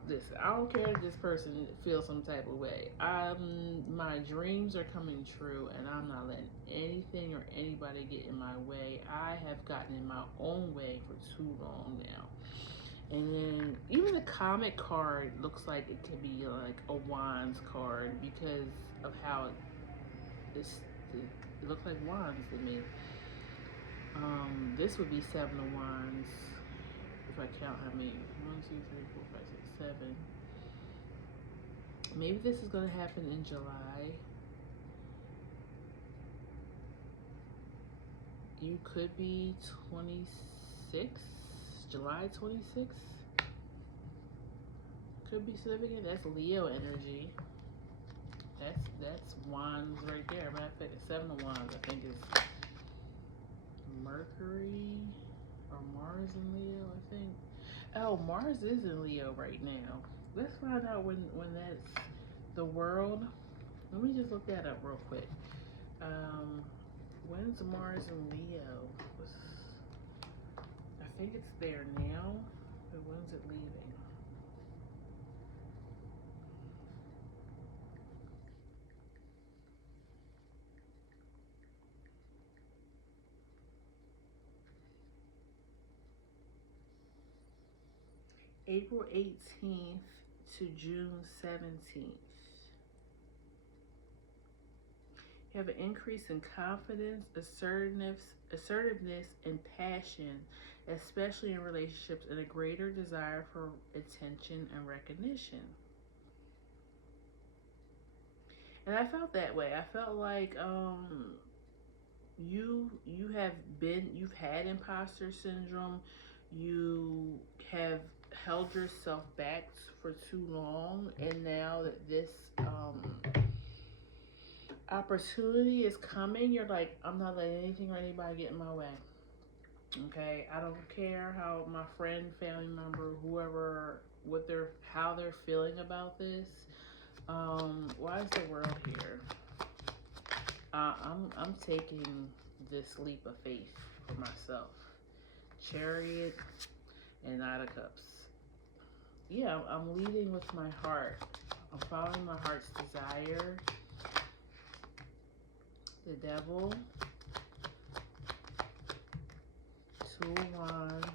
listen, I don't care if this person feels some type of way. My dreams are coming true, and I'm not letting anything or anybody get in my way. I have gotten in my own way for too long now. And then even the comic card looks like it could be like a Wands card because of how it looks like Wands to me. This would be 7 of Wands if I count how many. 1, 2, 3, 4, 5, 6, 7. Maybe this is going to happen in July. You could be 26, July 26th. Could be significant. That's Leo energy. That's Wands right there. Matter of fact, 7 of Wands I think is Mercury or Mars in Leo, I think. Oh, Mars is in Leo right now. Let's find out when that's the world. Let me just look that up real quick. Um, when's Mars and Leo? I think it's there now, but when's it leaving? April 18th to June 17th. You have an increase in confidence, assertiveness, and passion, especially in relationships, and a greater desire for attention and recognition. And I felt that way. I felt like you've had imposter syndrome. You have held yourself back for too long, and now that this opportunity is coming, you're like, I'm not letting anything or anybody get in my way. Okay, I don't care how my friend, family member, whoever, how they're feeling about this. Why is the world here? I'm taking this leap of faith for myself. Chariot and Knight of Cups. Yeah, I'm leading with my heart. I'm following my heart's desire. The Devil, Two of Wands,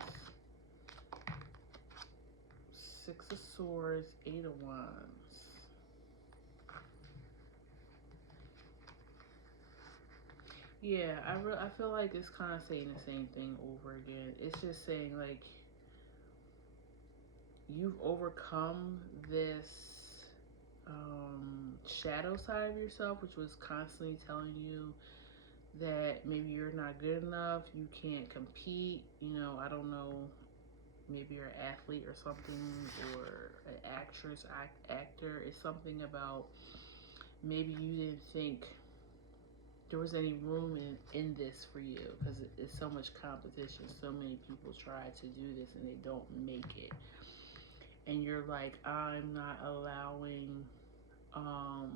Six of Swords, Eight of Wands. Yeah, I feel like it's kind of saying the same thing over again. It's just saying like you've overcome this shadow side of yourself, which was constantly telling you that maybe you're not good enough, you can't compete. I don't know, maybe you're an athlete or something, or an actress, actor. It's something about maybe you didn't think there was any room in this for you because it's so much competition. So many people try to do this and they don't make it. And you're like, I'm not allowing um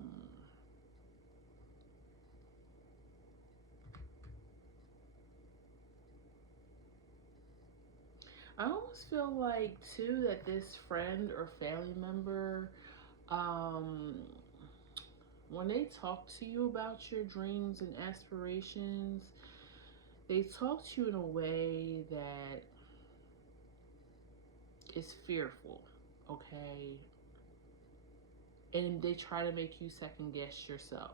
I almost feel like too that this friend or family member, um when they talk to you about your dreams and aspirations, they talk to you in a way that is fearful, okay? And they try to make you second guess yourself.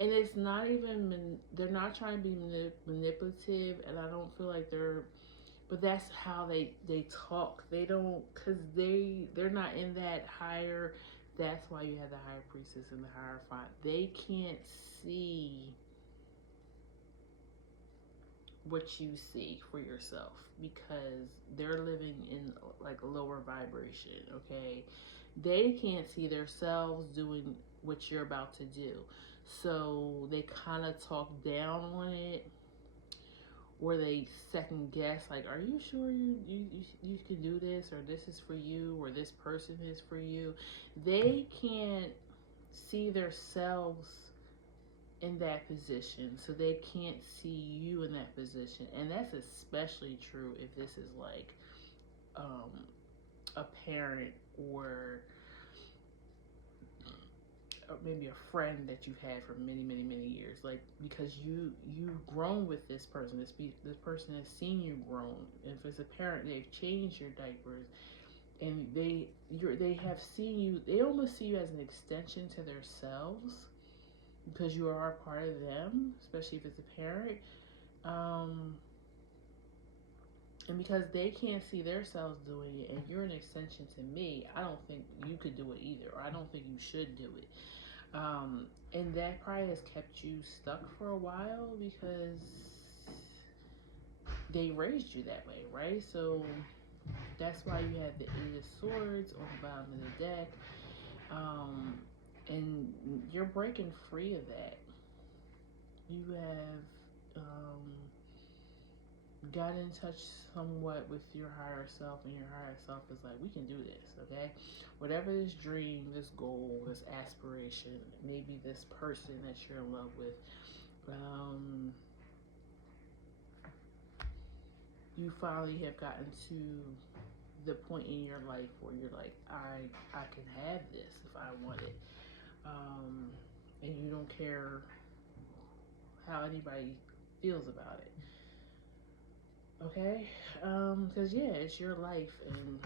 And it's not even, they're not trying to be manipulative, and I don't feel like but that's how they talk. They don't, because they're not in that higher, that's why you have the higher priestess and the higher font. They can't see what you see for yourself because they're living in like lower vibration, okay? They can't see themselves doing what you're about to do. So they kind of talk down on it, or they second guess like, are you sure you can do this, or this is for you, or this person is for you. They can't see themselves in that position, so they can't see you in that position. And that's especially true if this is like um, a parent, or maybe a friend that you've had for many years, like, because you've grown with this person. This person has seen you grown. If it's a parent, they've changed your diapers, and they have seen you. They almost see you as an extension to themselves because you are a part of them, especially if it's a parent. Um, and because they can't see themselves doing it, and you're an extension to me, I don't think you could do it either, or I don't think you should do it. And that probably has kept you stuck for a while because they raised you that way, right? So that's why you have the Eight of Swords on the bottom of the deck. And you're breaking free of that. You have got in touch somewhat with your higher self, and your higher self is like, we can do this, okay? Whatever this dream, this goal, this aspiration, maybe this person that you're in love with, Um, you finally have gotten to the point in your life where you're like, I can have this if I want it, and you don't care how anybody feels about it. Okay, because yeah, it's your life, and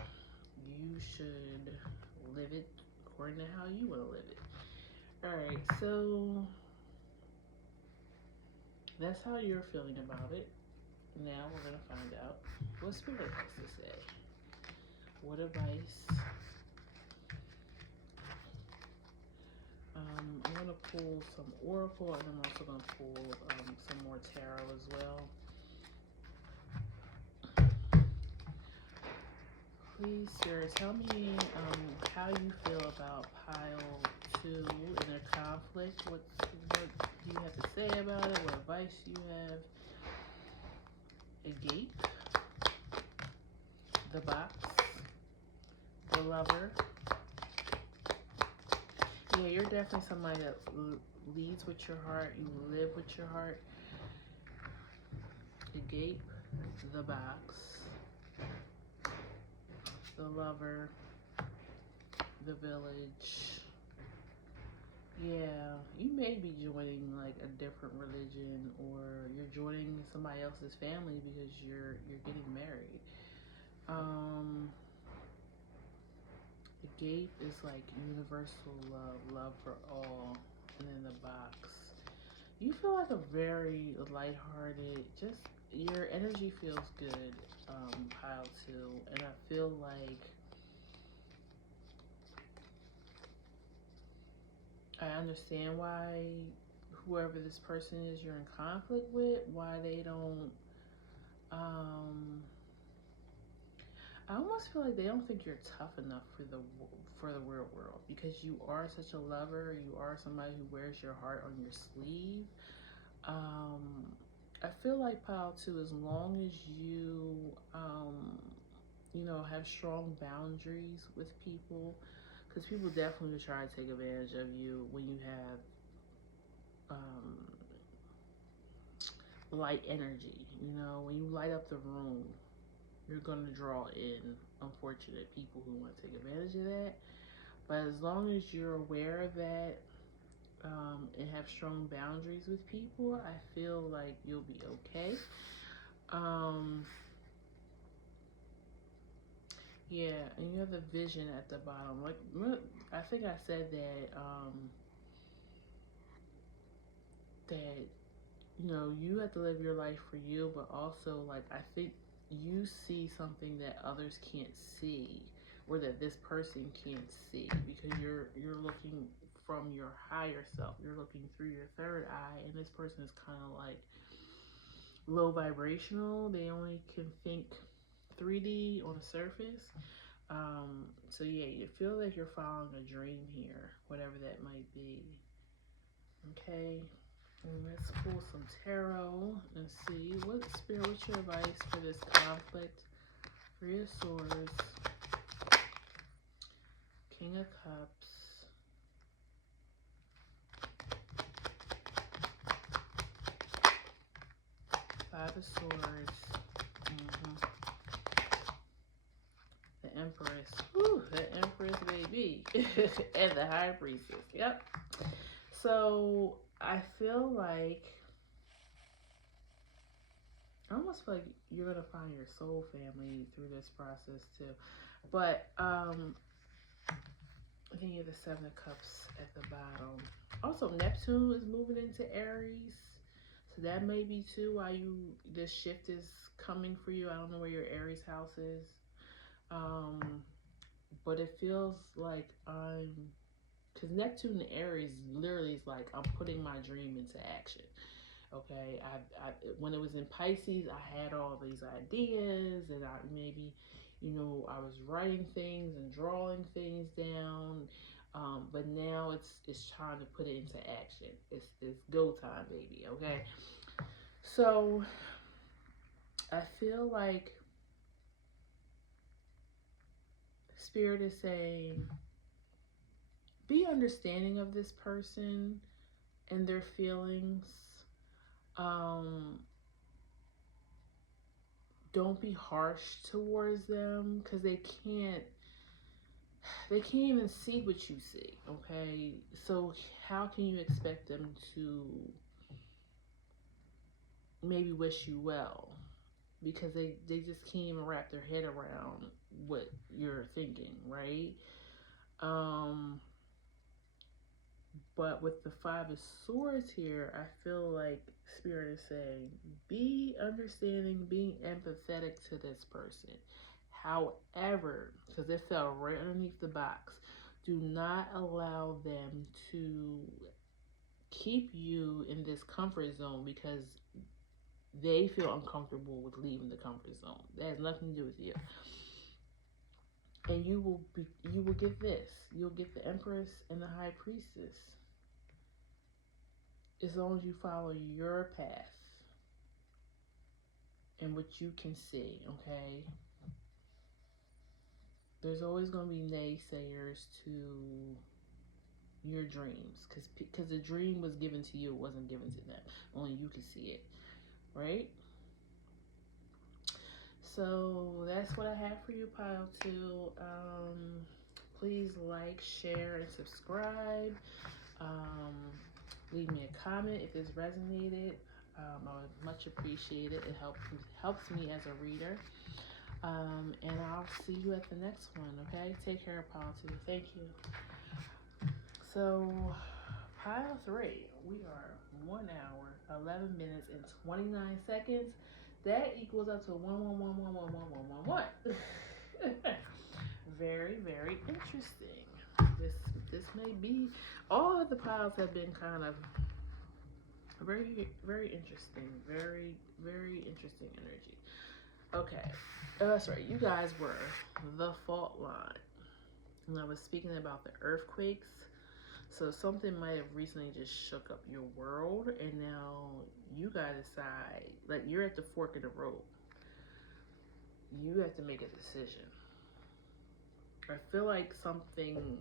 you should live it according to how you want to live it. All right, so that's how you're feeling about it. Now we're gonna find out what spirit has to say. What advice? I'm gonna pull some oracle, and I'm also gonna pull some more tarot as well. Please, Spirit, tell me how you feel about pile 2 in a conflict. What do you have to say about it? What advice do you have? A gate, the box, the lover. Yeah, you're definitely somebody that leads with your heart. You live with your heart. The gate, the box, the lover, the village. Yeah, you may be joining like a different religion, or you're joining somebody else's family because you're getting married. Um, the gate is like universal love, love for all, and then the box. You feel like a very lighthearted, just your energy feels good, pile 2, and I feel like I understand why whoever this person is you're in conflict with, why they don't, I almost feel like they don't think you're tough enough for the real world, because you are such a lover, you are somebody who wears your heart on your sleeve. I feel like pile 2, as long as you know, have strong boundaries with people, because people definitely will try to take advantage of you when you have light energy. You know, when you light up the room, you're going to draw in unfortunate people who want to take advantage of that. But as long as you're aware of that, and have strong boundaries with people, I feel like you'll be okay. Um, yeah, and you have the vision at the bottom. Like, I think I said that you know, you have to live your life for you, but also like I think you see something that others can't see, or that this person can't see, because you're looking from your higher self. You're looking through your third eye, and this person is kind of like low vibrational. They only can think 3D on a surface. So yeah, you feel like you're following a dream here, whatever that might be. Okay. And let's pull some tarot and see what spirit, what's your advice for this conflict. 3 of Swords, King of Cups, 5 of Swords, the Empress, whew, the Empress baby, and the High Priestess. Yep. So I feel like I almost feel like you're gonna find your soul family through this process too. But then you have the 7 of Cups at the bottom. Also, Neptune is moving into Aries, so that may be too why this shift is coming for you. I don't know where your Aries house is, but it feels like because Neptune and Aries literally is like I'm putting my dream into action. Okay, I when it was in Pisces, I had all these ideas, and I maybe, you know, I was writing things and drawing things down, but now it's time to put it into action. It's go time, baby. Okay, so I feel like Spirit is saying, be understanding of this person and their feelings. Um, don't be harsh towards them because they can't even see what you see. Okay, so how can you expect them to maybe wish you well? Because they just can't even wrap their head around what you're thinking, right? Um, but with the Five of Swords here, I feel like Spirit is saying, be understanding, being empathetic to this person. However, because it fell right underneath the box, do not allow them to keep you in this comfort zone because they feel uncomfortable with leaving the comfort zone. That has nothing to do with you. And you will get this. You'll get the Empress and the High Priestess as long as you follow your path and what you can see, okay? There's always going to be naysayers to your dreams because the dream was given to you, it wasn't given to them. Only you can see it, right? So that's what I have for you, Pile 2. Please like, share, and subscribe. Um, Leave me a comment if it's resonated. I would much appreciate it. It helps me as a reader. And I'll see you at the next one, okay? Take care, Pile 2. Thank you. So, Pile 3, we are 1 hour, 11 minutes, and 29 seconds. That equals up to 111111111. Very, very interesting. This may be, all of the piles have been kind of very, very interesting. Very, very interesting energy. Okay. That's right. You guys were the fault line. And I was speaking about the earthquakes. So something might have recently just shook up your world, and now you gotta decide. Like, you're at the fork of the road. You have to make a decision. I feel like something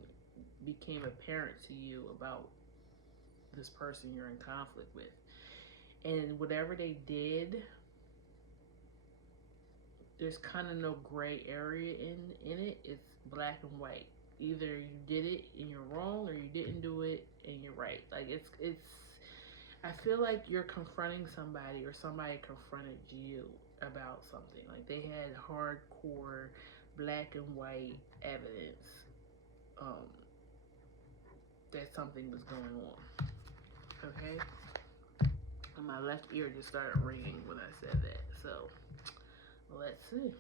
became apparent to you about this person you're in conflict with. And whatever they did, there's kind of no gray area in it. It's black and white. Either you did it and you're wrong, or you didn't do it and you're right. Like it's I feel like you're confronting somebody, or somebody confronted you about something. Like they had hardcore black and white evidence that something was going on. Okay? And my left ear just started ringing when I said that. So let's see.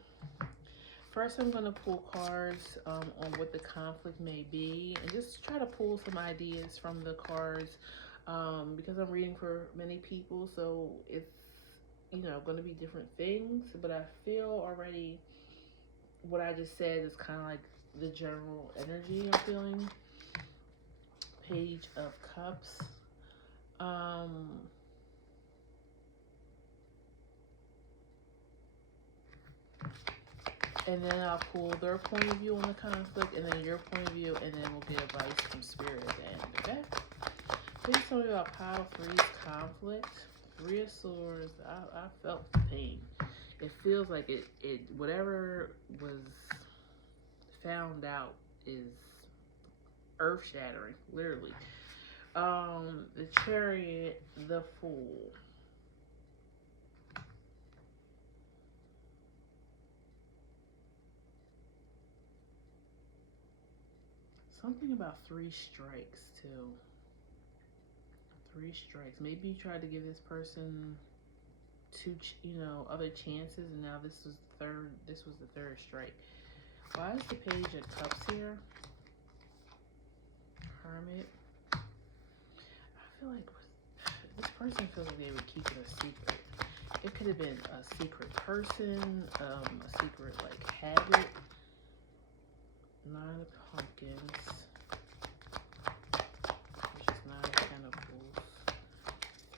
First, I'm going to pull cards on what the conflict may be, and just try to pull some ideas from the cards because I'm reading for many people, so it's going to be different things. But I feel already what I just said is kind of like the general energy I'm feeling. Page of Cups. And then I'll pull their point of view on the conflict, and then your point of view, and then we'll get advice from Spirit at the end, okay? Please tell me about Pile 3's conflict. 3 of Swords. I felt the pain. It feels like it whatever was found out is earth-shattering, literally. The Chariot, the Fool. Something about 3 strikes, too. 3 strikes. Maybe you tried to give this person 2, other chances, and now this was the third strike. Why is the Page of Cups here? Hermit. I feel like this person feels like they were keeping a secret. It could have been a secret person, a secret like habit. 9 of Pumpkins, which is 9 of Pentacles.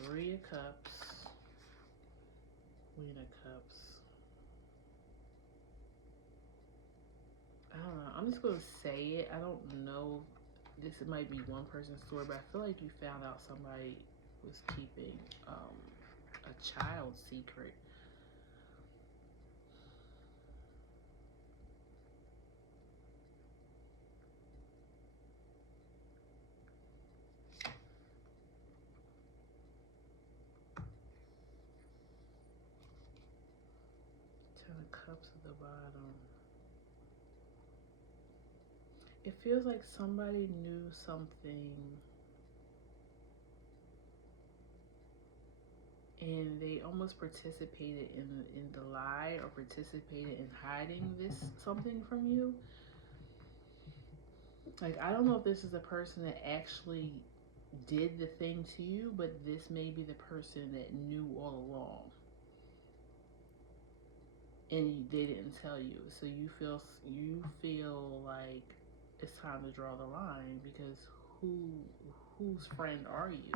3 of Cups, Queen of Cups. I don't know. I'm just gonna say it. I don't know. This might be one person's story, but I feel like you found out somebody was keeping child secret. Ten of Cups at the bottom. It feels like somebody knew something and they almost participated in the lie or participated in hiding this something from you. Like, I don't know if this is a person that actually did the thing to you, but this may be the person that knew all along and they didn't tell you. So you feel like it's time to draw the line, because whose friend are you,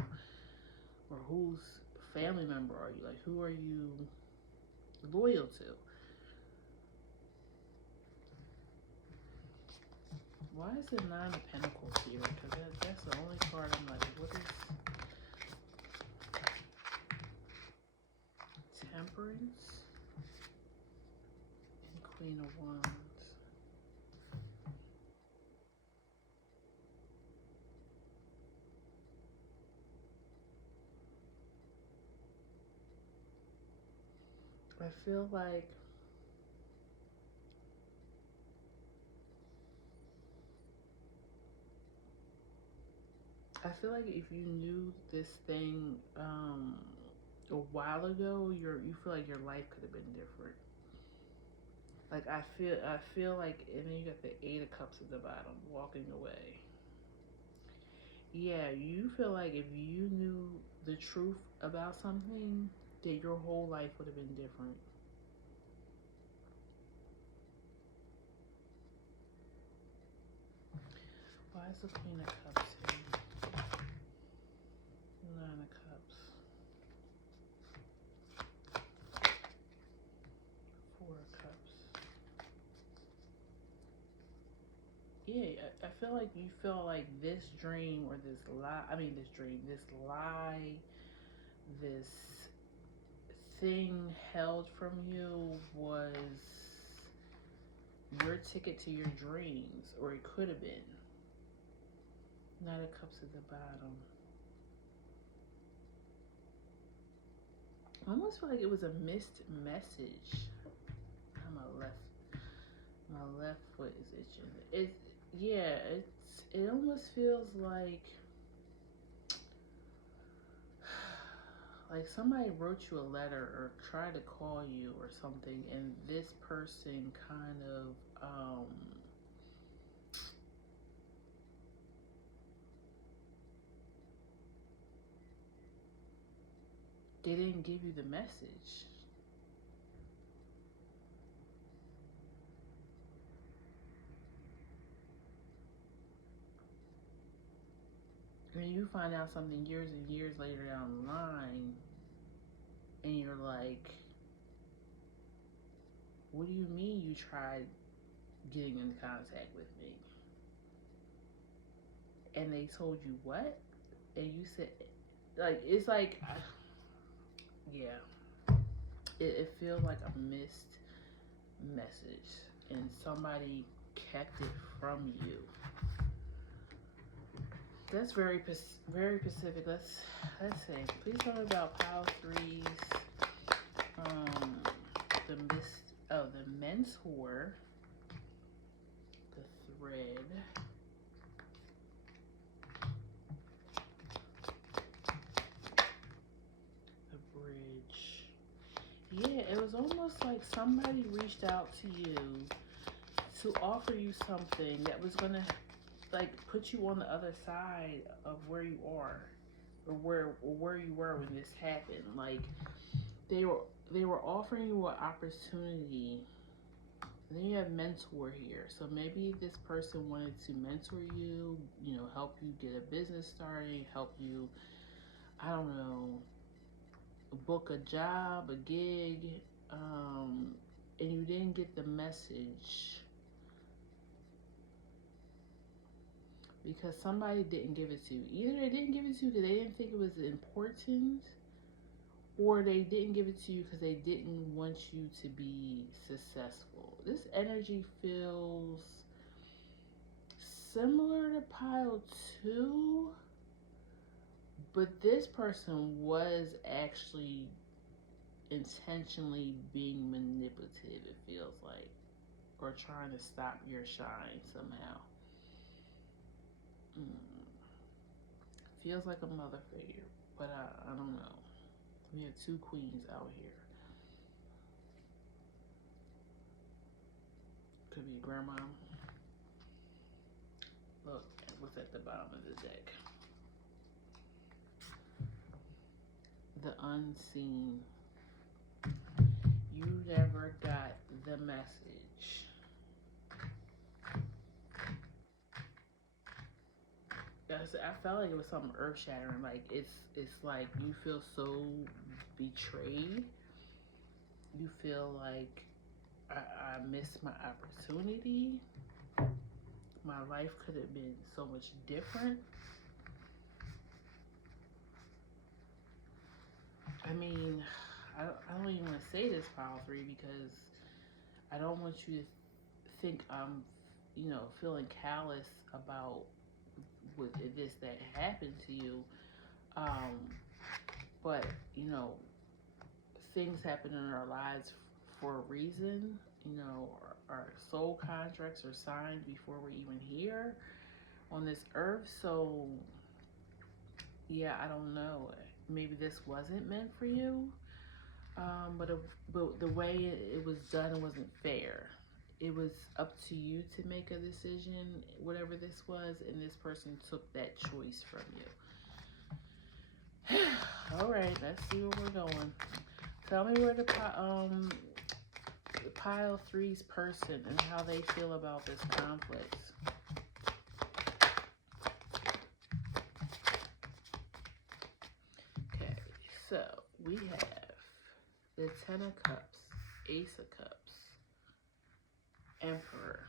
or whose family member are you? Like, who are you loyal to? Why is the Nine of Pentacles here? Because that's the only card I'm like, what is Temperance and Queen of Wands? I feel like if you knew this thing a while ago, you feel like your life could have been different. Like, I feel like, and then you got the Eight of Cups at the bottom, walking away. Yeah, you feel like if you knew the truth about something, that your whole life would have been different. Why is the Queen of Cups here? Nine of Cups. Four of Cups. Yeah, I feel like you feel like this dream or this lie, this lie, this thing held from you was your ticket to your dreams, or it could have been. Nine of Cups at the bottom. I almost feel like it was a missed message. My left foot is itching. It almost feels like somebody wrote you a letter or tried to call you or something, and this person kind of they didn't give you the message. And you find out something years and years later down the line, and you're like, what do you mean you tried getting in contact with me? And they told you what? And you said, like, it's like, yeah, it feels like a missed message, and somebody kept it from you. That's very specific. Let's see. Please tell me about pile threes. The mentor, the thread, the bridge. Yeah, it was almost like somebody reached out to you to offer you something that was gonna like put you on the other side of where you are, or where you were when this happened. Like, they were offering you an opportunity. And then you have mentor here. So maybe this person wanted to mentor you, help you get a business started, help you, I don't know, book a job, a gig, and you didn't get the message because somebody didn't give it to you. Either they didn't give it to you because they didn't think it was important, or they didn't give it to you because they didn't want you to be successful. This energy feels similar to pile two, but this person was actually intentionally being manipulative, it feels like, or trying to stop your shine somehow. Mm. Feels like a mother figure, but I don't know. We have two queens out here. Could be a grandma. Look what's at the bottom of the deck. The unseen. You never got the message. I felt like it was something earth shattering. Like it's like you feel so betrayed. You feel like I missed my opportunity. My life could have been so much different. I mean, I don't even want to say this, pile three, because I don't want you to think I'm, feeling callous about what this that happened to you. Um, but things happen in our lives for a reason. Our soul contracts are signed before we're even here on this earth. So yeah, I don't know. Maybe this wasn't meant for you. But the way it was done, it wasn't fair. It was up to you to make a decision, whatever this was, and this person took that choice from you. All right, let's see where we're going. Tell me where the pile three's person and how they feel about this conflict. Okay, so we have the Ten of Cups, Ace of Cups, Emperor.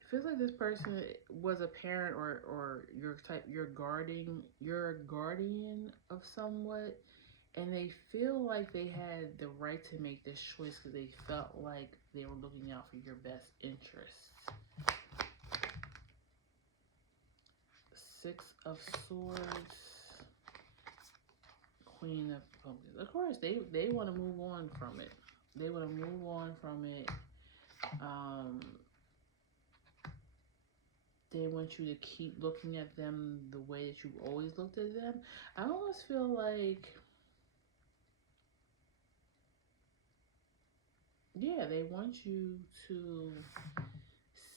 It feels like this person was a parent or you're a guardian of somewhat, and they feel like they had the right to make this choice because they felt like they were looking out for your best interests. Six of Swords, Queen of Pumpkins. Of course, they want to move on from it. They want to move on from it. They want you to keep looking at them the way that you've always looked at them. I almost feel like, yeah, they want you to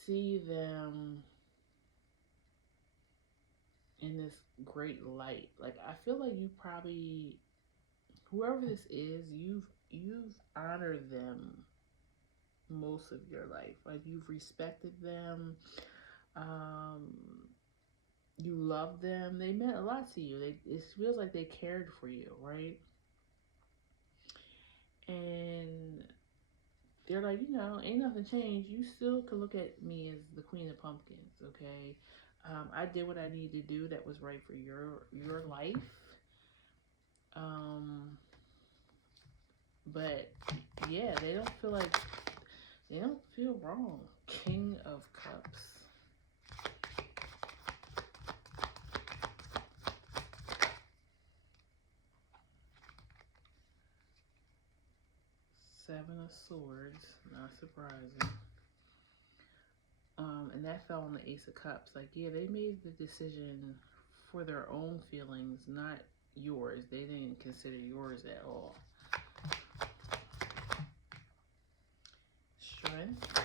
see them in this great light. Like I feel like you probably, whoever this is, you've honored them most of your life. Like you've respected them. Um, you love them. They meant a lot to you. It feels like they cared for you, right? And they're like, ain't nothing changed. You still can look at me as the Queen of Pumpkins, okay? I did what I needed to do that was right for your life. Um, but yeah, they don't feel wrong. King of Cups. Seven of Swords, not surprising. And that fell on the Ace of Cups. Like, yeah, they made the decision for their own feelings, not yours. They didn't consider yours at all. Strength.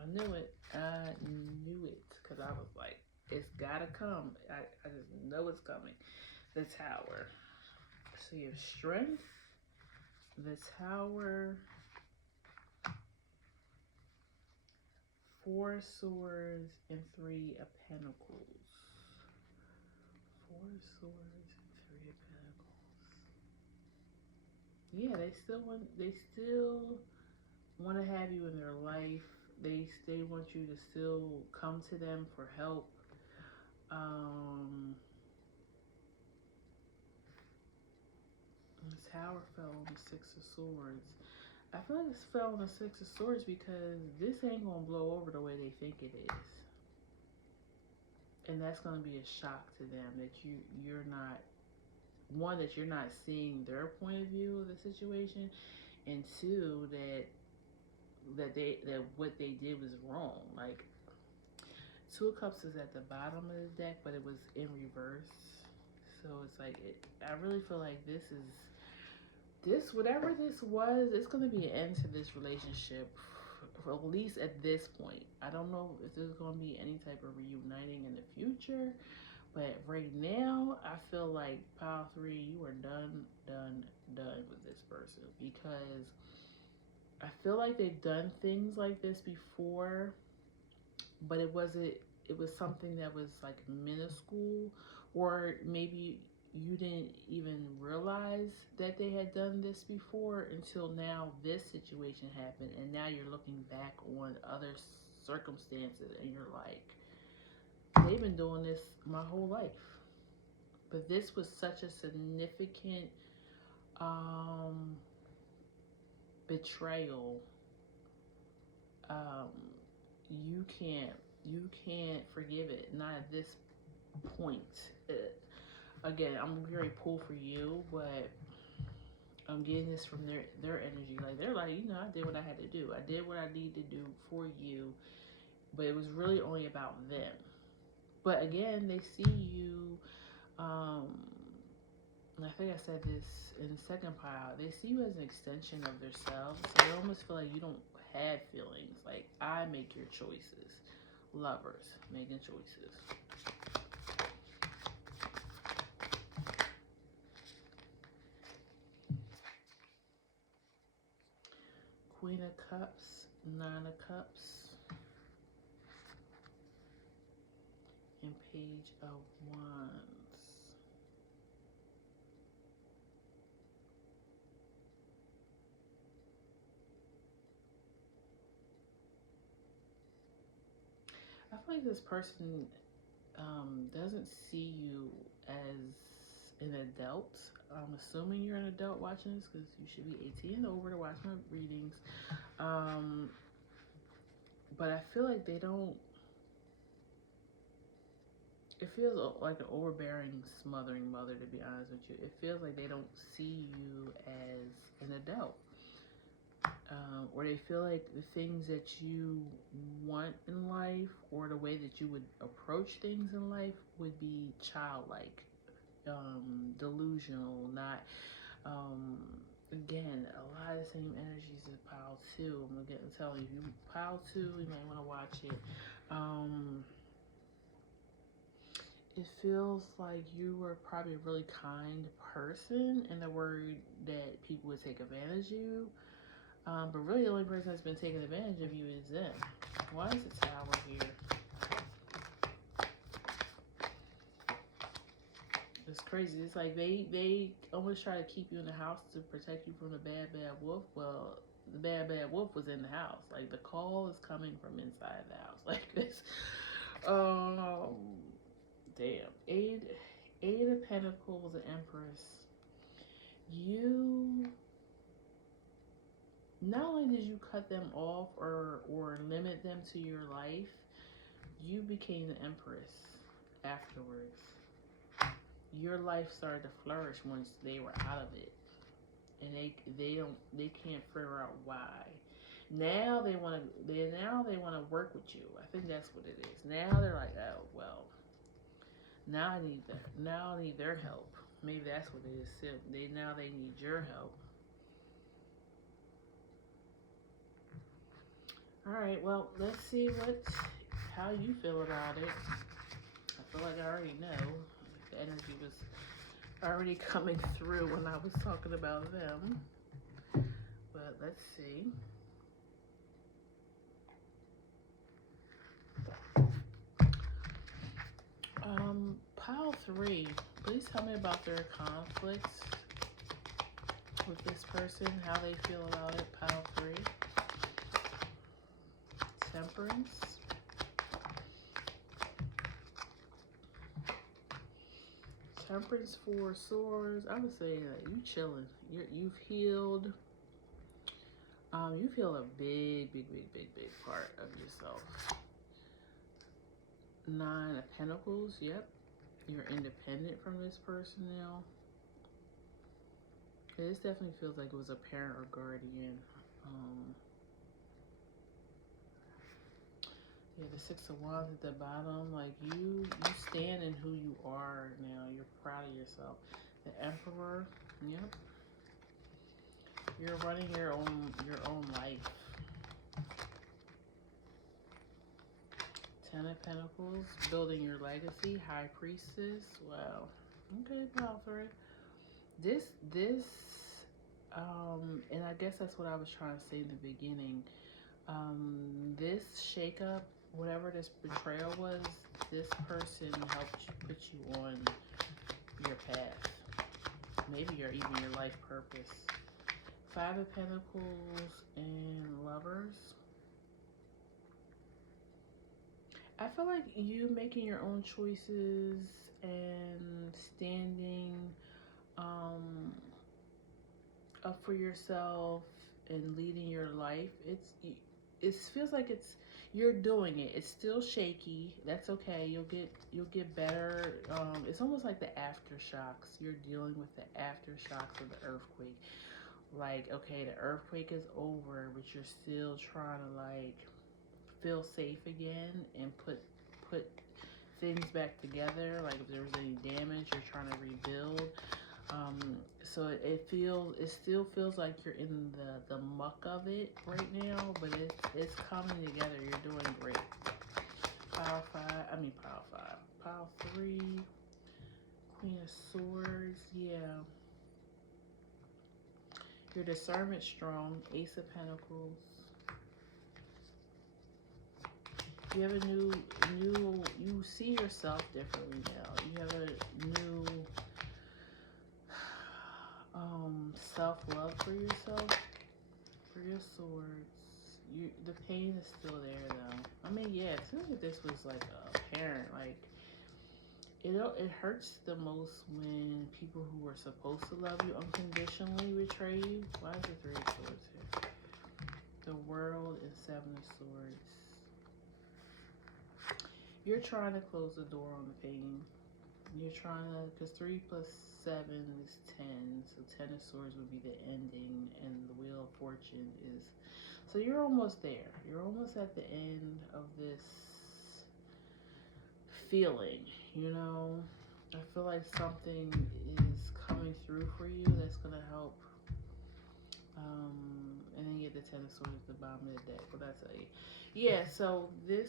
I knew it. I knew it. Because I was like, it's got to come. I just know it's coming. The Tower. So you have Strength, the Tower, Four Swords, and Three of Pentacles. Four Swords and Three of Pentacles. Yeah, they still want to have you in their life. They want you to still come to them for help. Um Tower fell on the Six of Swords. I feel like it's fell on the Six of Swords because this ain't gonna blow over the way they think it is. And that's gonna be a shock to them that you're not, one, that you're not seeing their point of view of the situation, and two, that what they did was wrong. Like, Two of Cups is at the bottom of the deck, but it was in reverse. So it's like, I really feel like this, whatever this was, it's going to be an end to this relationship, at least at this point. I don't know if there's going to be any type of reuniting in the future, but right now, I feel like Pile 3, you are done with this person, because I feel like they've done things like this before, but it was something that was like minuscule, or maybe you didn't even realize that they had done this before until now this situation happened, and now you're looking back on other circumstances and you're like, they've been doing this my whole life. But this was such a significant betrayal. You can't forgive it, not at this point. Again, I'm very pulled for you, but I'm getting this from their energy. Like, they're like, I did what I had to do. I did what I needed to do for you, but it was really only about them. But again, they see you, and I think I said this in the second pile, they see you as an extension of themselves. So they almost feel like you don't have feelings. Like, I make your choices. Lovers making choices. Queen of Cups, Nine of Cups, and Page of Wands. I feel like this person doesn't see you as an adult. I'm assuming you're an adult watching this because you should be 18 and over to watch my readings. But I feel like they don't. It feels like an overbearing, smothering mother, to be honest with you. It feels like they don't see you as an adult. Or they feel like the things that you want in life, or the way that you would approach things in life, would be childlike, delusional, not, again, a lot of the same energies as Pile 2. I'm going to tell you, if you Pile 2, you might want to watch it. It feels like you were probably a really kind person, and the word that people would take advantage of you. But really, the only person that's been taking advantage of you is them. Why is the Tower here? It's crazy. It's like they almost try to keep you in the house to protect you from the bad wolf. Well, the bad wolf was in the house. Like, the call is coming from inside the house. Like this. Damn. Eight of Pentacles, the Empress. You, not only did you cut them off or limit them to your life, you became the Empress afterwards. Your life started to flourish once they were out of it, and they can't figure out why. Now they want to work with you. I think that's what it is. Now they're like, oh well, now I need their help. Maybe that's what it is. They need your help. All right, well, let's see how you feel about it. I feel like I already know. The energy was already coming through when I was talking about them. But let's see. Pile 3, please tell me about their conflicts with this person, how they feel about it. Pile 3. Temperance. Temperance for swords. I would say that you chilling. You've healed. You've healed a big part of yourself. Nine of Pentacles. Yep. You're independent from this person now. This definitely feels like it was a parent or guardian. Yeah, the Six of Wands at the bottom. Like you stand in who you are now. You're proud of yourself. The Emperor. Yep. You're running your own life. Ten of Pentacles. Building your legacy. High Priestess. Wow. Okay, pile three. This and I guess that's what I was trying to say in the beginning. This shakeup, whatever this betrayal was, this person helped put you on your path. Maybe even your life purpose. Five of Pentacles and Lovers. I feel like you making your own choices and standing up for yourself and leading your life. It feels like you're doing it. It's still shaky. That's okay. You'll get better. It's almost like the aftershocks. You're dealing with the aftershocks of the earthquake. Like, okay, the earthquake is over, but you're still trying to like feel safe again and put things back together. Like if there was any damage, you're trying to rebuild. So it still feels like you're in the muck of it right now, but it's coming together. You're doing great. Pile three, Queen of Swords. Yeah. Your discernment strong. Ace of Pentacles. You have a new, you see yourself differently now. You have a new self-love for yourself, for your swords. The pain is still there though. I mean, yeah, it feels like this was like a parent. Like it hurts the most when people who are supposed to love you unconditionally betray you. Why is the Three of Swords here? The World and Seven of Swords. You're trying to close the door on the pain. You're trying to, because 3 plus 7 is 10. So 10 of Swords would be the ending, and the Wheel of Fortune is. So you're almost there. You're almost at the end of this feeling, you know? I feel like something is coming through for you that's going to help. And then you get the 10 of Swords at the bottom of the deck. What did I tell you? Yeah, so this.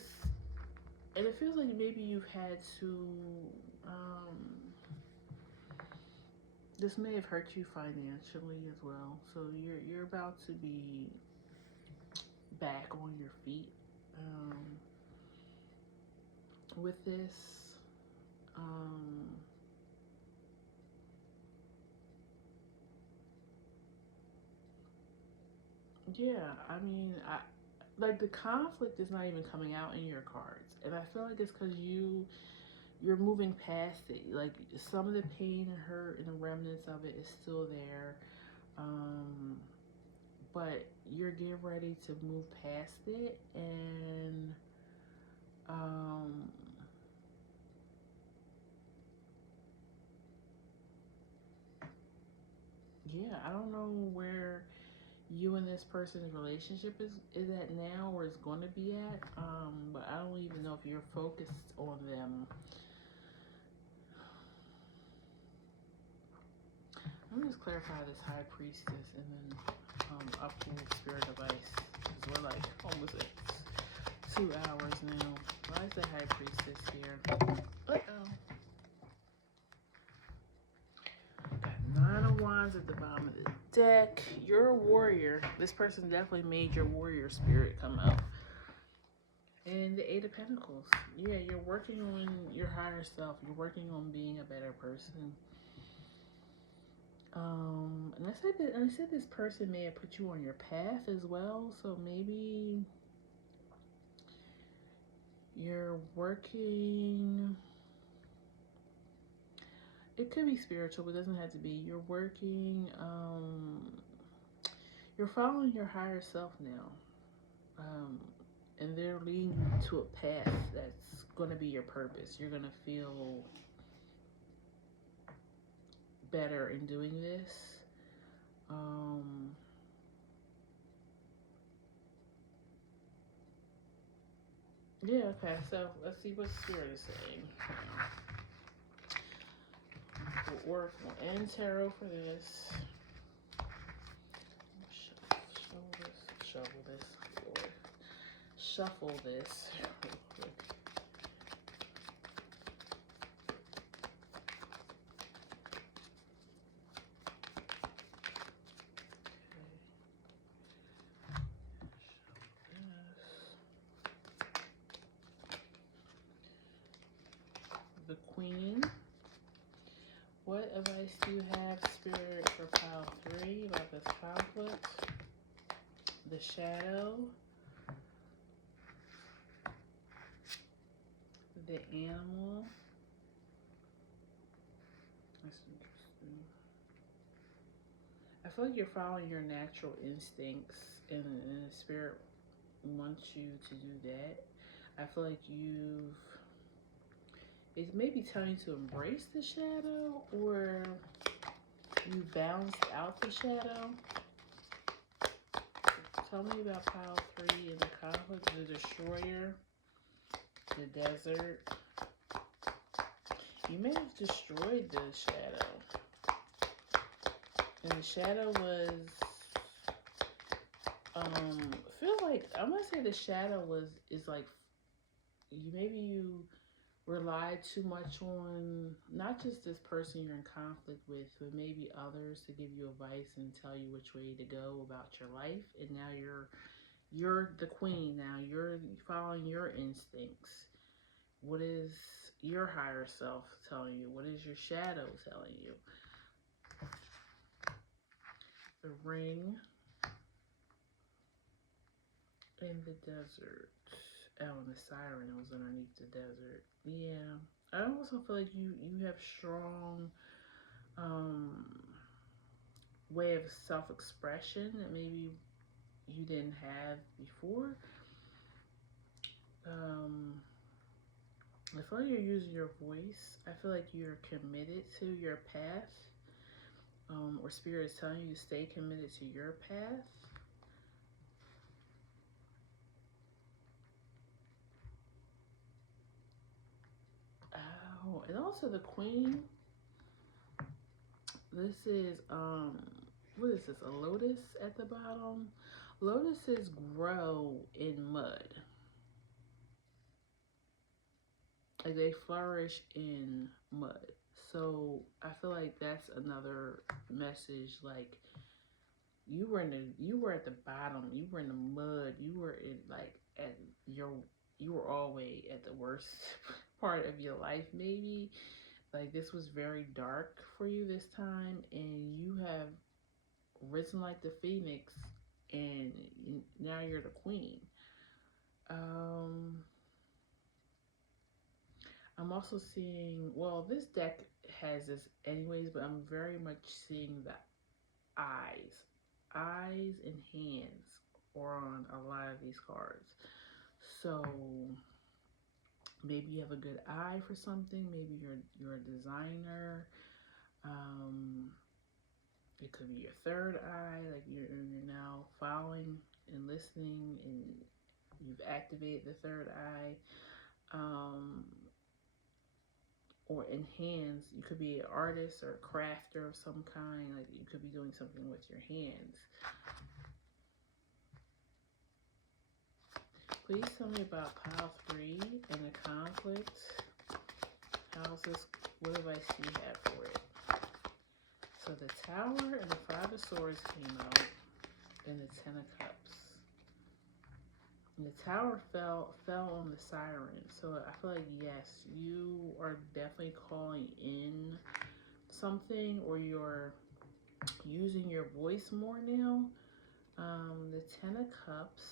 And it feels like maybe you've had to, this may have hurt you financially as well. So you're about to be back on your feet with this. Yeah, I mean, like the conflict is not even coming out in your cards. And I feel like it's because you're moving past it. Like some of the pain and hurt and the remnants of it is still there. But you're getting ready to move past it. And yeah, I don't know where you and this person's relationship is at now or is going to be at. But I don't even know if you're focused on them. Let me just clarify this High Priestess and then uphold Spirit of Ice. Because we're like almost at 2 hours now. Why is the High Priestess here? Uh-oh. Got 9 of Wands at the bottom of the deck. You're a warrior. This person definitely made your warrior spirit come out. And the 8 of Pentacles. Yeah, you're working on your higher self. You're working on being a better person. And I said this person may have put you on your path as well. So maybe you're working. it could be spiritual, but it doesn't have to be. You're working, you're following your higher self now. Um, and they're leading you to a path that's going to be your purpose. You're going to feel better in doing this. Um, yeah, okay, so let's see what Spirit is saying. Oracle and Tarot for this. Shovel this, Lord. Shuffle this real quick. The Queen. What advice do you have, Spirit, for pile 3 about this conflict? The Shadow. The Animal. That's interesting. I feel like you're following your natural instincts, and the Spirit wants you to do that. I feel like it's maybe telling you to embrace the shadow, or you balanced out the shadow. Tell me about pile 3 and the conflict, the Destroyer, the Desert. You may have destroyed the shadow. And the shadow was, I feel like, I'm going to say the shadow is like, you relied too much on not just this person you're in conflict with, but maybe others to give you advice and tell you which way to go about your life. And now you're the queen now. You're following your instincts. What is your higher self telling you? What is your shadow telling you? The Ring and the Desert. Oh, and the Siren was underneath the desert. Yeah. I also feel like you have strong way of self-expression that maybe you didn't have before. I feel like you're using your voice. I feel like you're committed to your path. Or Spirit is telling you to stay committed to your path. Oh, and also the Queen. This is what is this? A lotus at the bottom? Lotuses grow in mud. Like they flourish in mud. So I feel like that's another message. Like you were at the bottom. You were in the mud. You were in like at your you were always at the worst part of your life, maybe. Like this was very dark for you this time, and you have risen like the phoenix, and now you're the queen. Um, I'm also seeing, well, this deck has this anyways, but I'm very much seeing the eyes. Eyes and hands are on a lot of these cards. So maybe you have a good eye for something. Maybe you're a designer. Um, it could be your third eye, like you're now following and listening, and you've activated the third eye. Um, or in hands, you could be an artist or a crafter of some kind. Like you could be doing something with your hands. Please tell me about pile 3 and the conflict. How's this? What advice do you have for it? So the Tower and the 5 of Swords came out, and the 10 of Cups. And the Tower fell on the Siren. So I feel like yes, you are definitely calling in something, or you're using your voice more now. The 10 of Cups,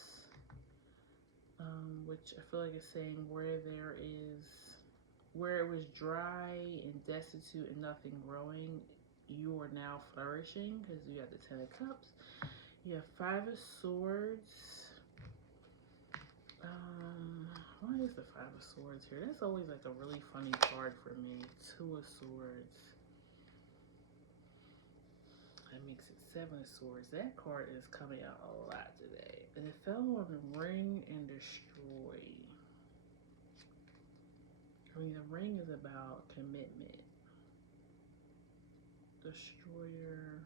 which I feel like is saying where there is Where it was dry and destitute and nothing growing, you are now flourishing because you have the Ten of Cups. You have Five of Swords. Why is the Five of Swords here? That's always like a really funny card for me. Two of Swords. That makes it Seven of Swords. That card is coming out a lot today. And it fell on Ring and Destroy. I mean, the Ring is about commitment. Destroyer.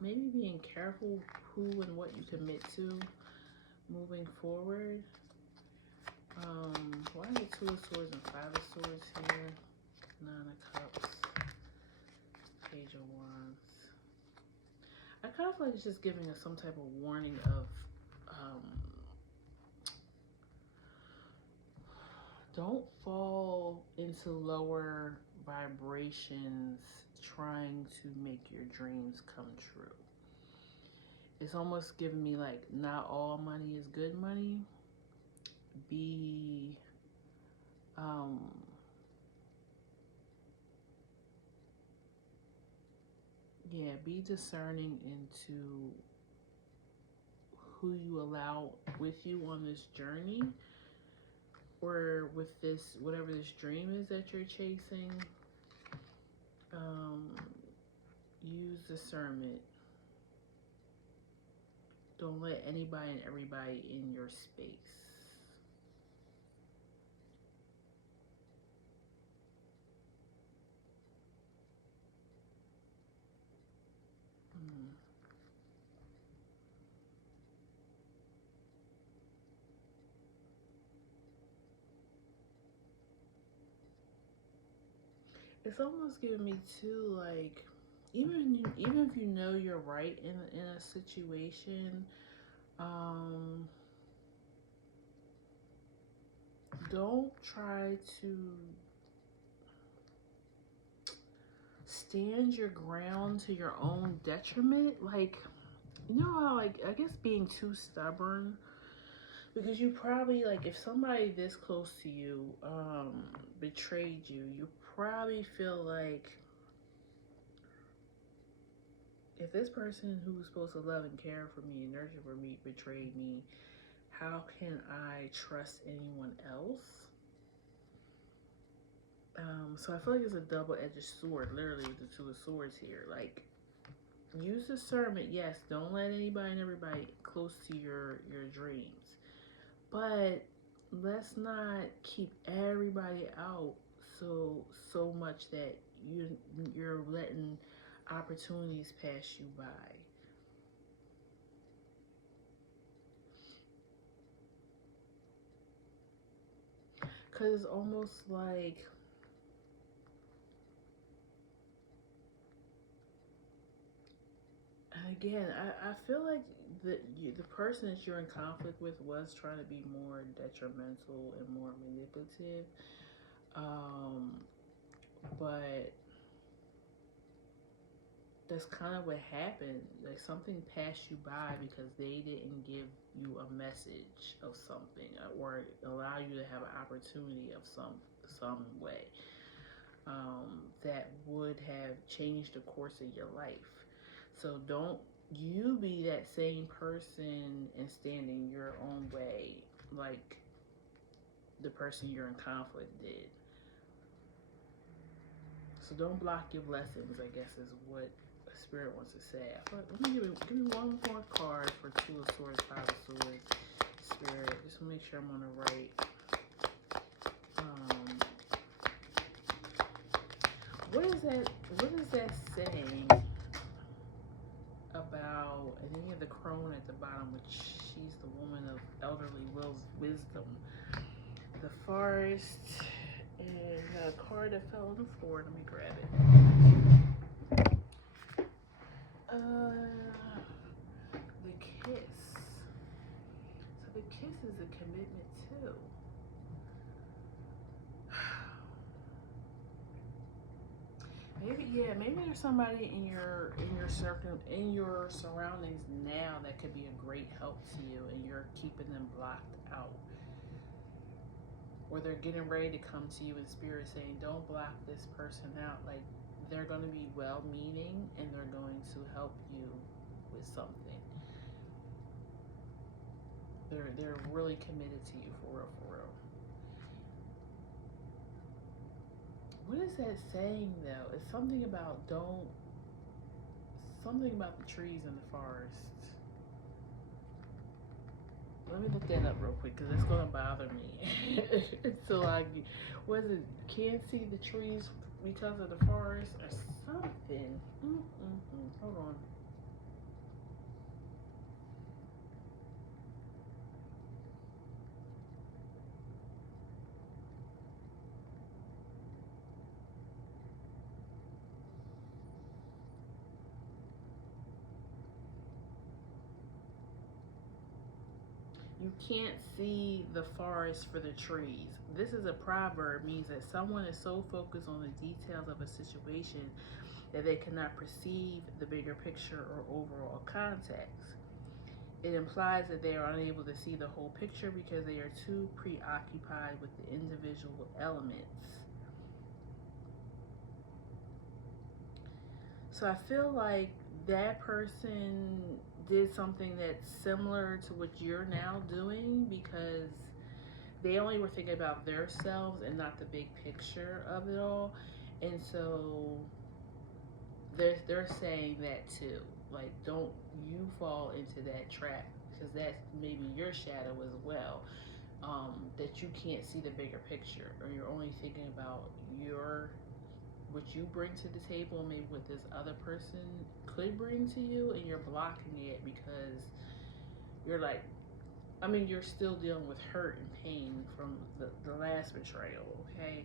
Maybe being careful who and what you commit to moving forward. Why are the Two of Swords and Five of Swords here? Nine of Cups. Page of Wands. I kind of feel like it's just giving us some type of warning of don't fall into lower vibrations trying to make your dreams come true. It's almost giving me like, not all money is good money. Be be discerning into who you allow with you on this journey, or with this, whatever this dream is that you're chasing. Use discernment. Don't let anybody and everybody in your space. It's almost giving me too, like, even if you know you're right in a situation, don't try to stand your ground to your own detriment. Like, you know how, like, I guess being too stubborn, because you probably, like, if somebody this close to you betrayed you, you probably feel like, if this person who was supposed to love and care for me and nurture for me betrayed me, how can I trust anyone else? So I feel like it's a double-edged sword, literally, with the Two of Swords here. Like, use discernment, yes. Don't let anybody and everybody close to your dreams. But let's not keep everybody out so much that you're letting opportunities pass you by. Because it's almost like, again, I feel like the person that you're in conflict with was trying to be more detrimental and more manipulative. But that's kind of what happened. Like, something passed you by because they didn't give you a message of something, or allow you to have an opportunity of some way that would have changed the course of your life. So don't you be that same person and stand in your own way like the person you're in conflict did. So don't block your blessings, I guess, is what Spirit wants to say. Let me give me one more card for Two of Swords, Five of Swords, Spirit. Just to make sure I'm on the right. What is that saying about? And then you have the crone at the bottom, which she's the woman of elderly wisdom. The forest, and a card that fell on the floor. Let me grab it. The kiss. So the kiss is a commitment too. Maybe there's somebody in your surroundings now that could be a great help to you, and you're keeping them blocked out. or they're getting ready to come to you in spirit saying, don't block this person out. Like, they're going to be well-meaning and they're going to help you with something. They're really committed to you, for real, for real. What is that saying though? It's something about something about the trees in the forest. Let me look that up real quick because it's gonna bother me. So was it can't see the trees because of the forest or something? Hold on. You can't see the forest for the trees. This is a proverb, means that someone is so focused on the details of a situation that they cannot perceive the bigger picture or overall context. It implies that they are unable to see the whole picture because they are too preoccupied with the individual elements. So I feel like that person did something that's similar to what you're now doing, because they only were thinking about themselves and not the big picture of it all. And so they're saying that too. Like, don't you fall into that trap, because that's maybe your shadow as well. That you can't see the bigger picture, or you're only thinking about what you bring to the table, maybe what this other person could bring to you, and you're blocking it because you're like, I mean, you're still dealing with hurt and pain from the last betrayal, okay?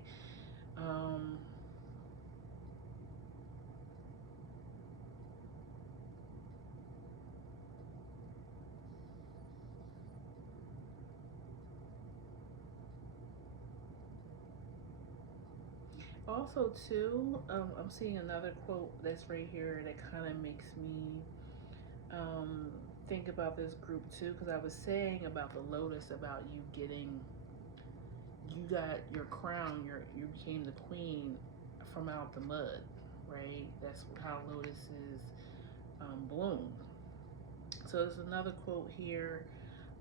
Also, too, I'm seeing another quote that's right here that kind of makes me um, think about this group too, because I was saying about the lotus, about you got your crown, you became the queen from out the mud, right? That's how lotuses bloom. So there's another quote here.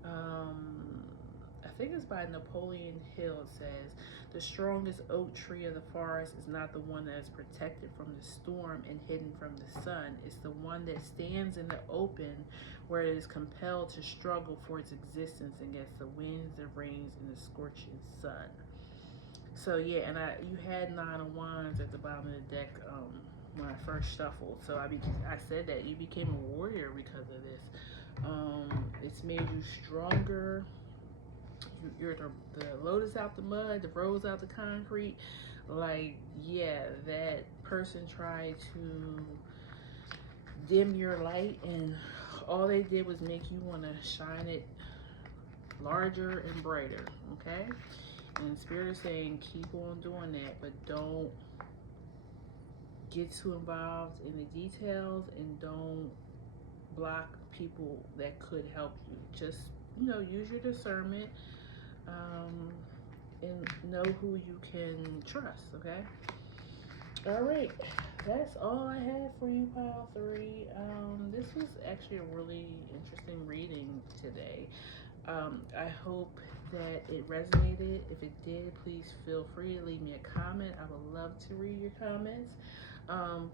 I think it's by Napoleon Hill. It says, "The strongest oak tree of the forest is not the one that is protected from the storm and hidden from the sun. It's the one that stands in the open, where it is compelled to struggle for its existence against the winds, the rains, and the scorching sun." So yeah, and you had 9 of Wands at the bottom of the deck when I first shuffled. So I said that you became a warrior because of this. It's made you stronger. You're the lotus out the mud, the rose out the concrete. Like, yeah, that person tried to dim your light, and all they did was make you want to shine it larger and brighter, okay? And Spirit is saying keep on doing that, but don't get too involved in the details, and don't block people that could help you. Just, use your discernment, and know who you can trust, okay? All right, that's all I had for you, Pile 3. This was actually a really interesting reading today. I hope that it resonated. If it did, please feel free to leave me a comment. I would love to read your comments.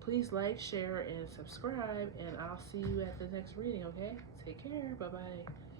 Please like, share, and subscribe, and I'll see you at the next reading, okay? Take care. Bye-bye.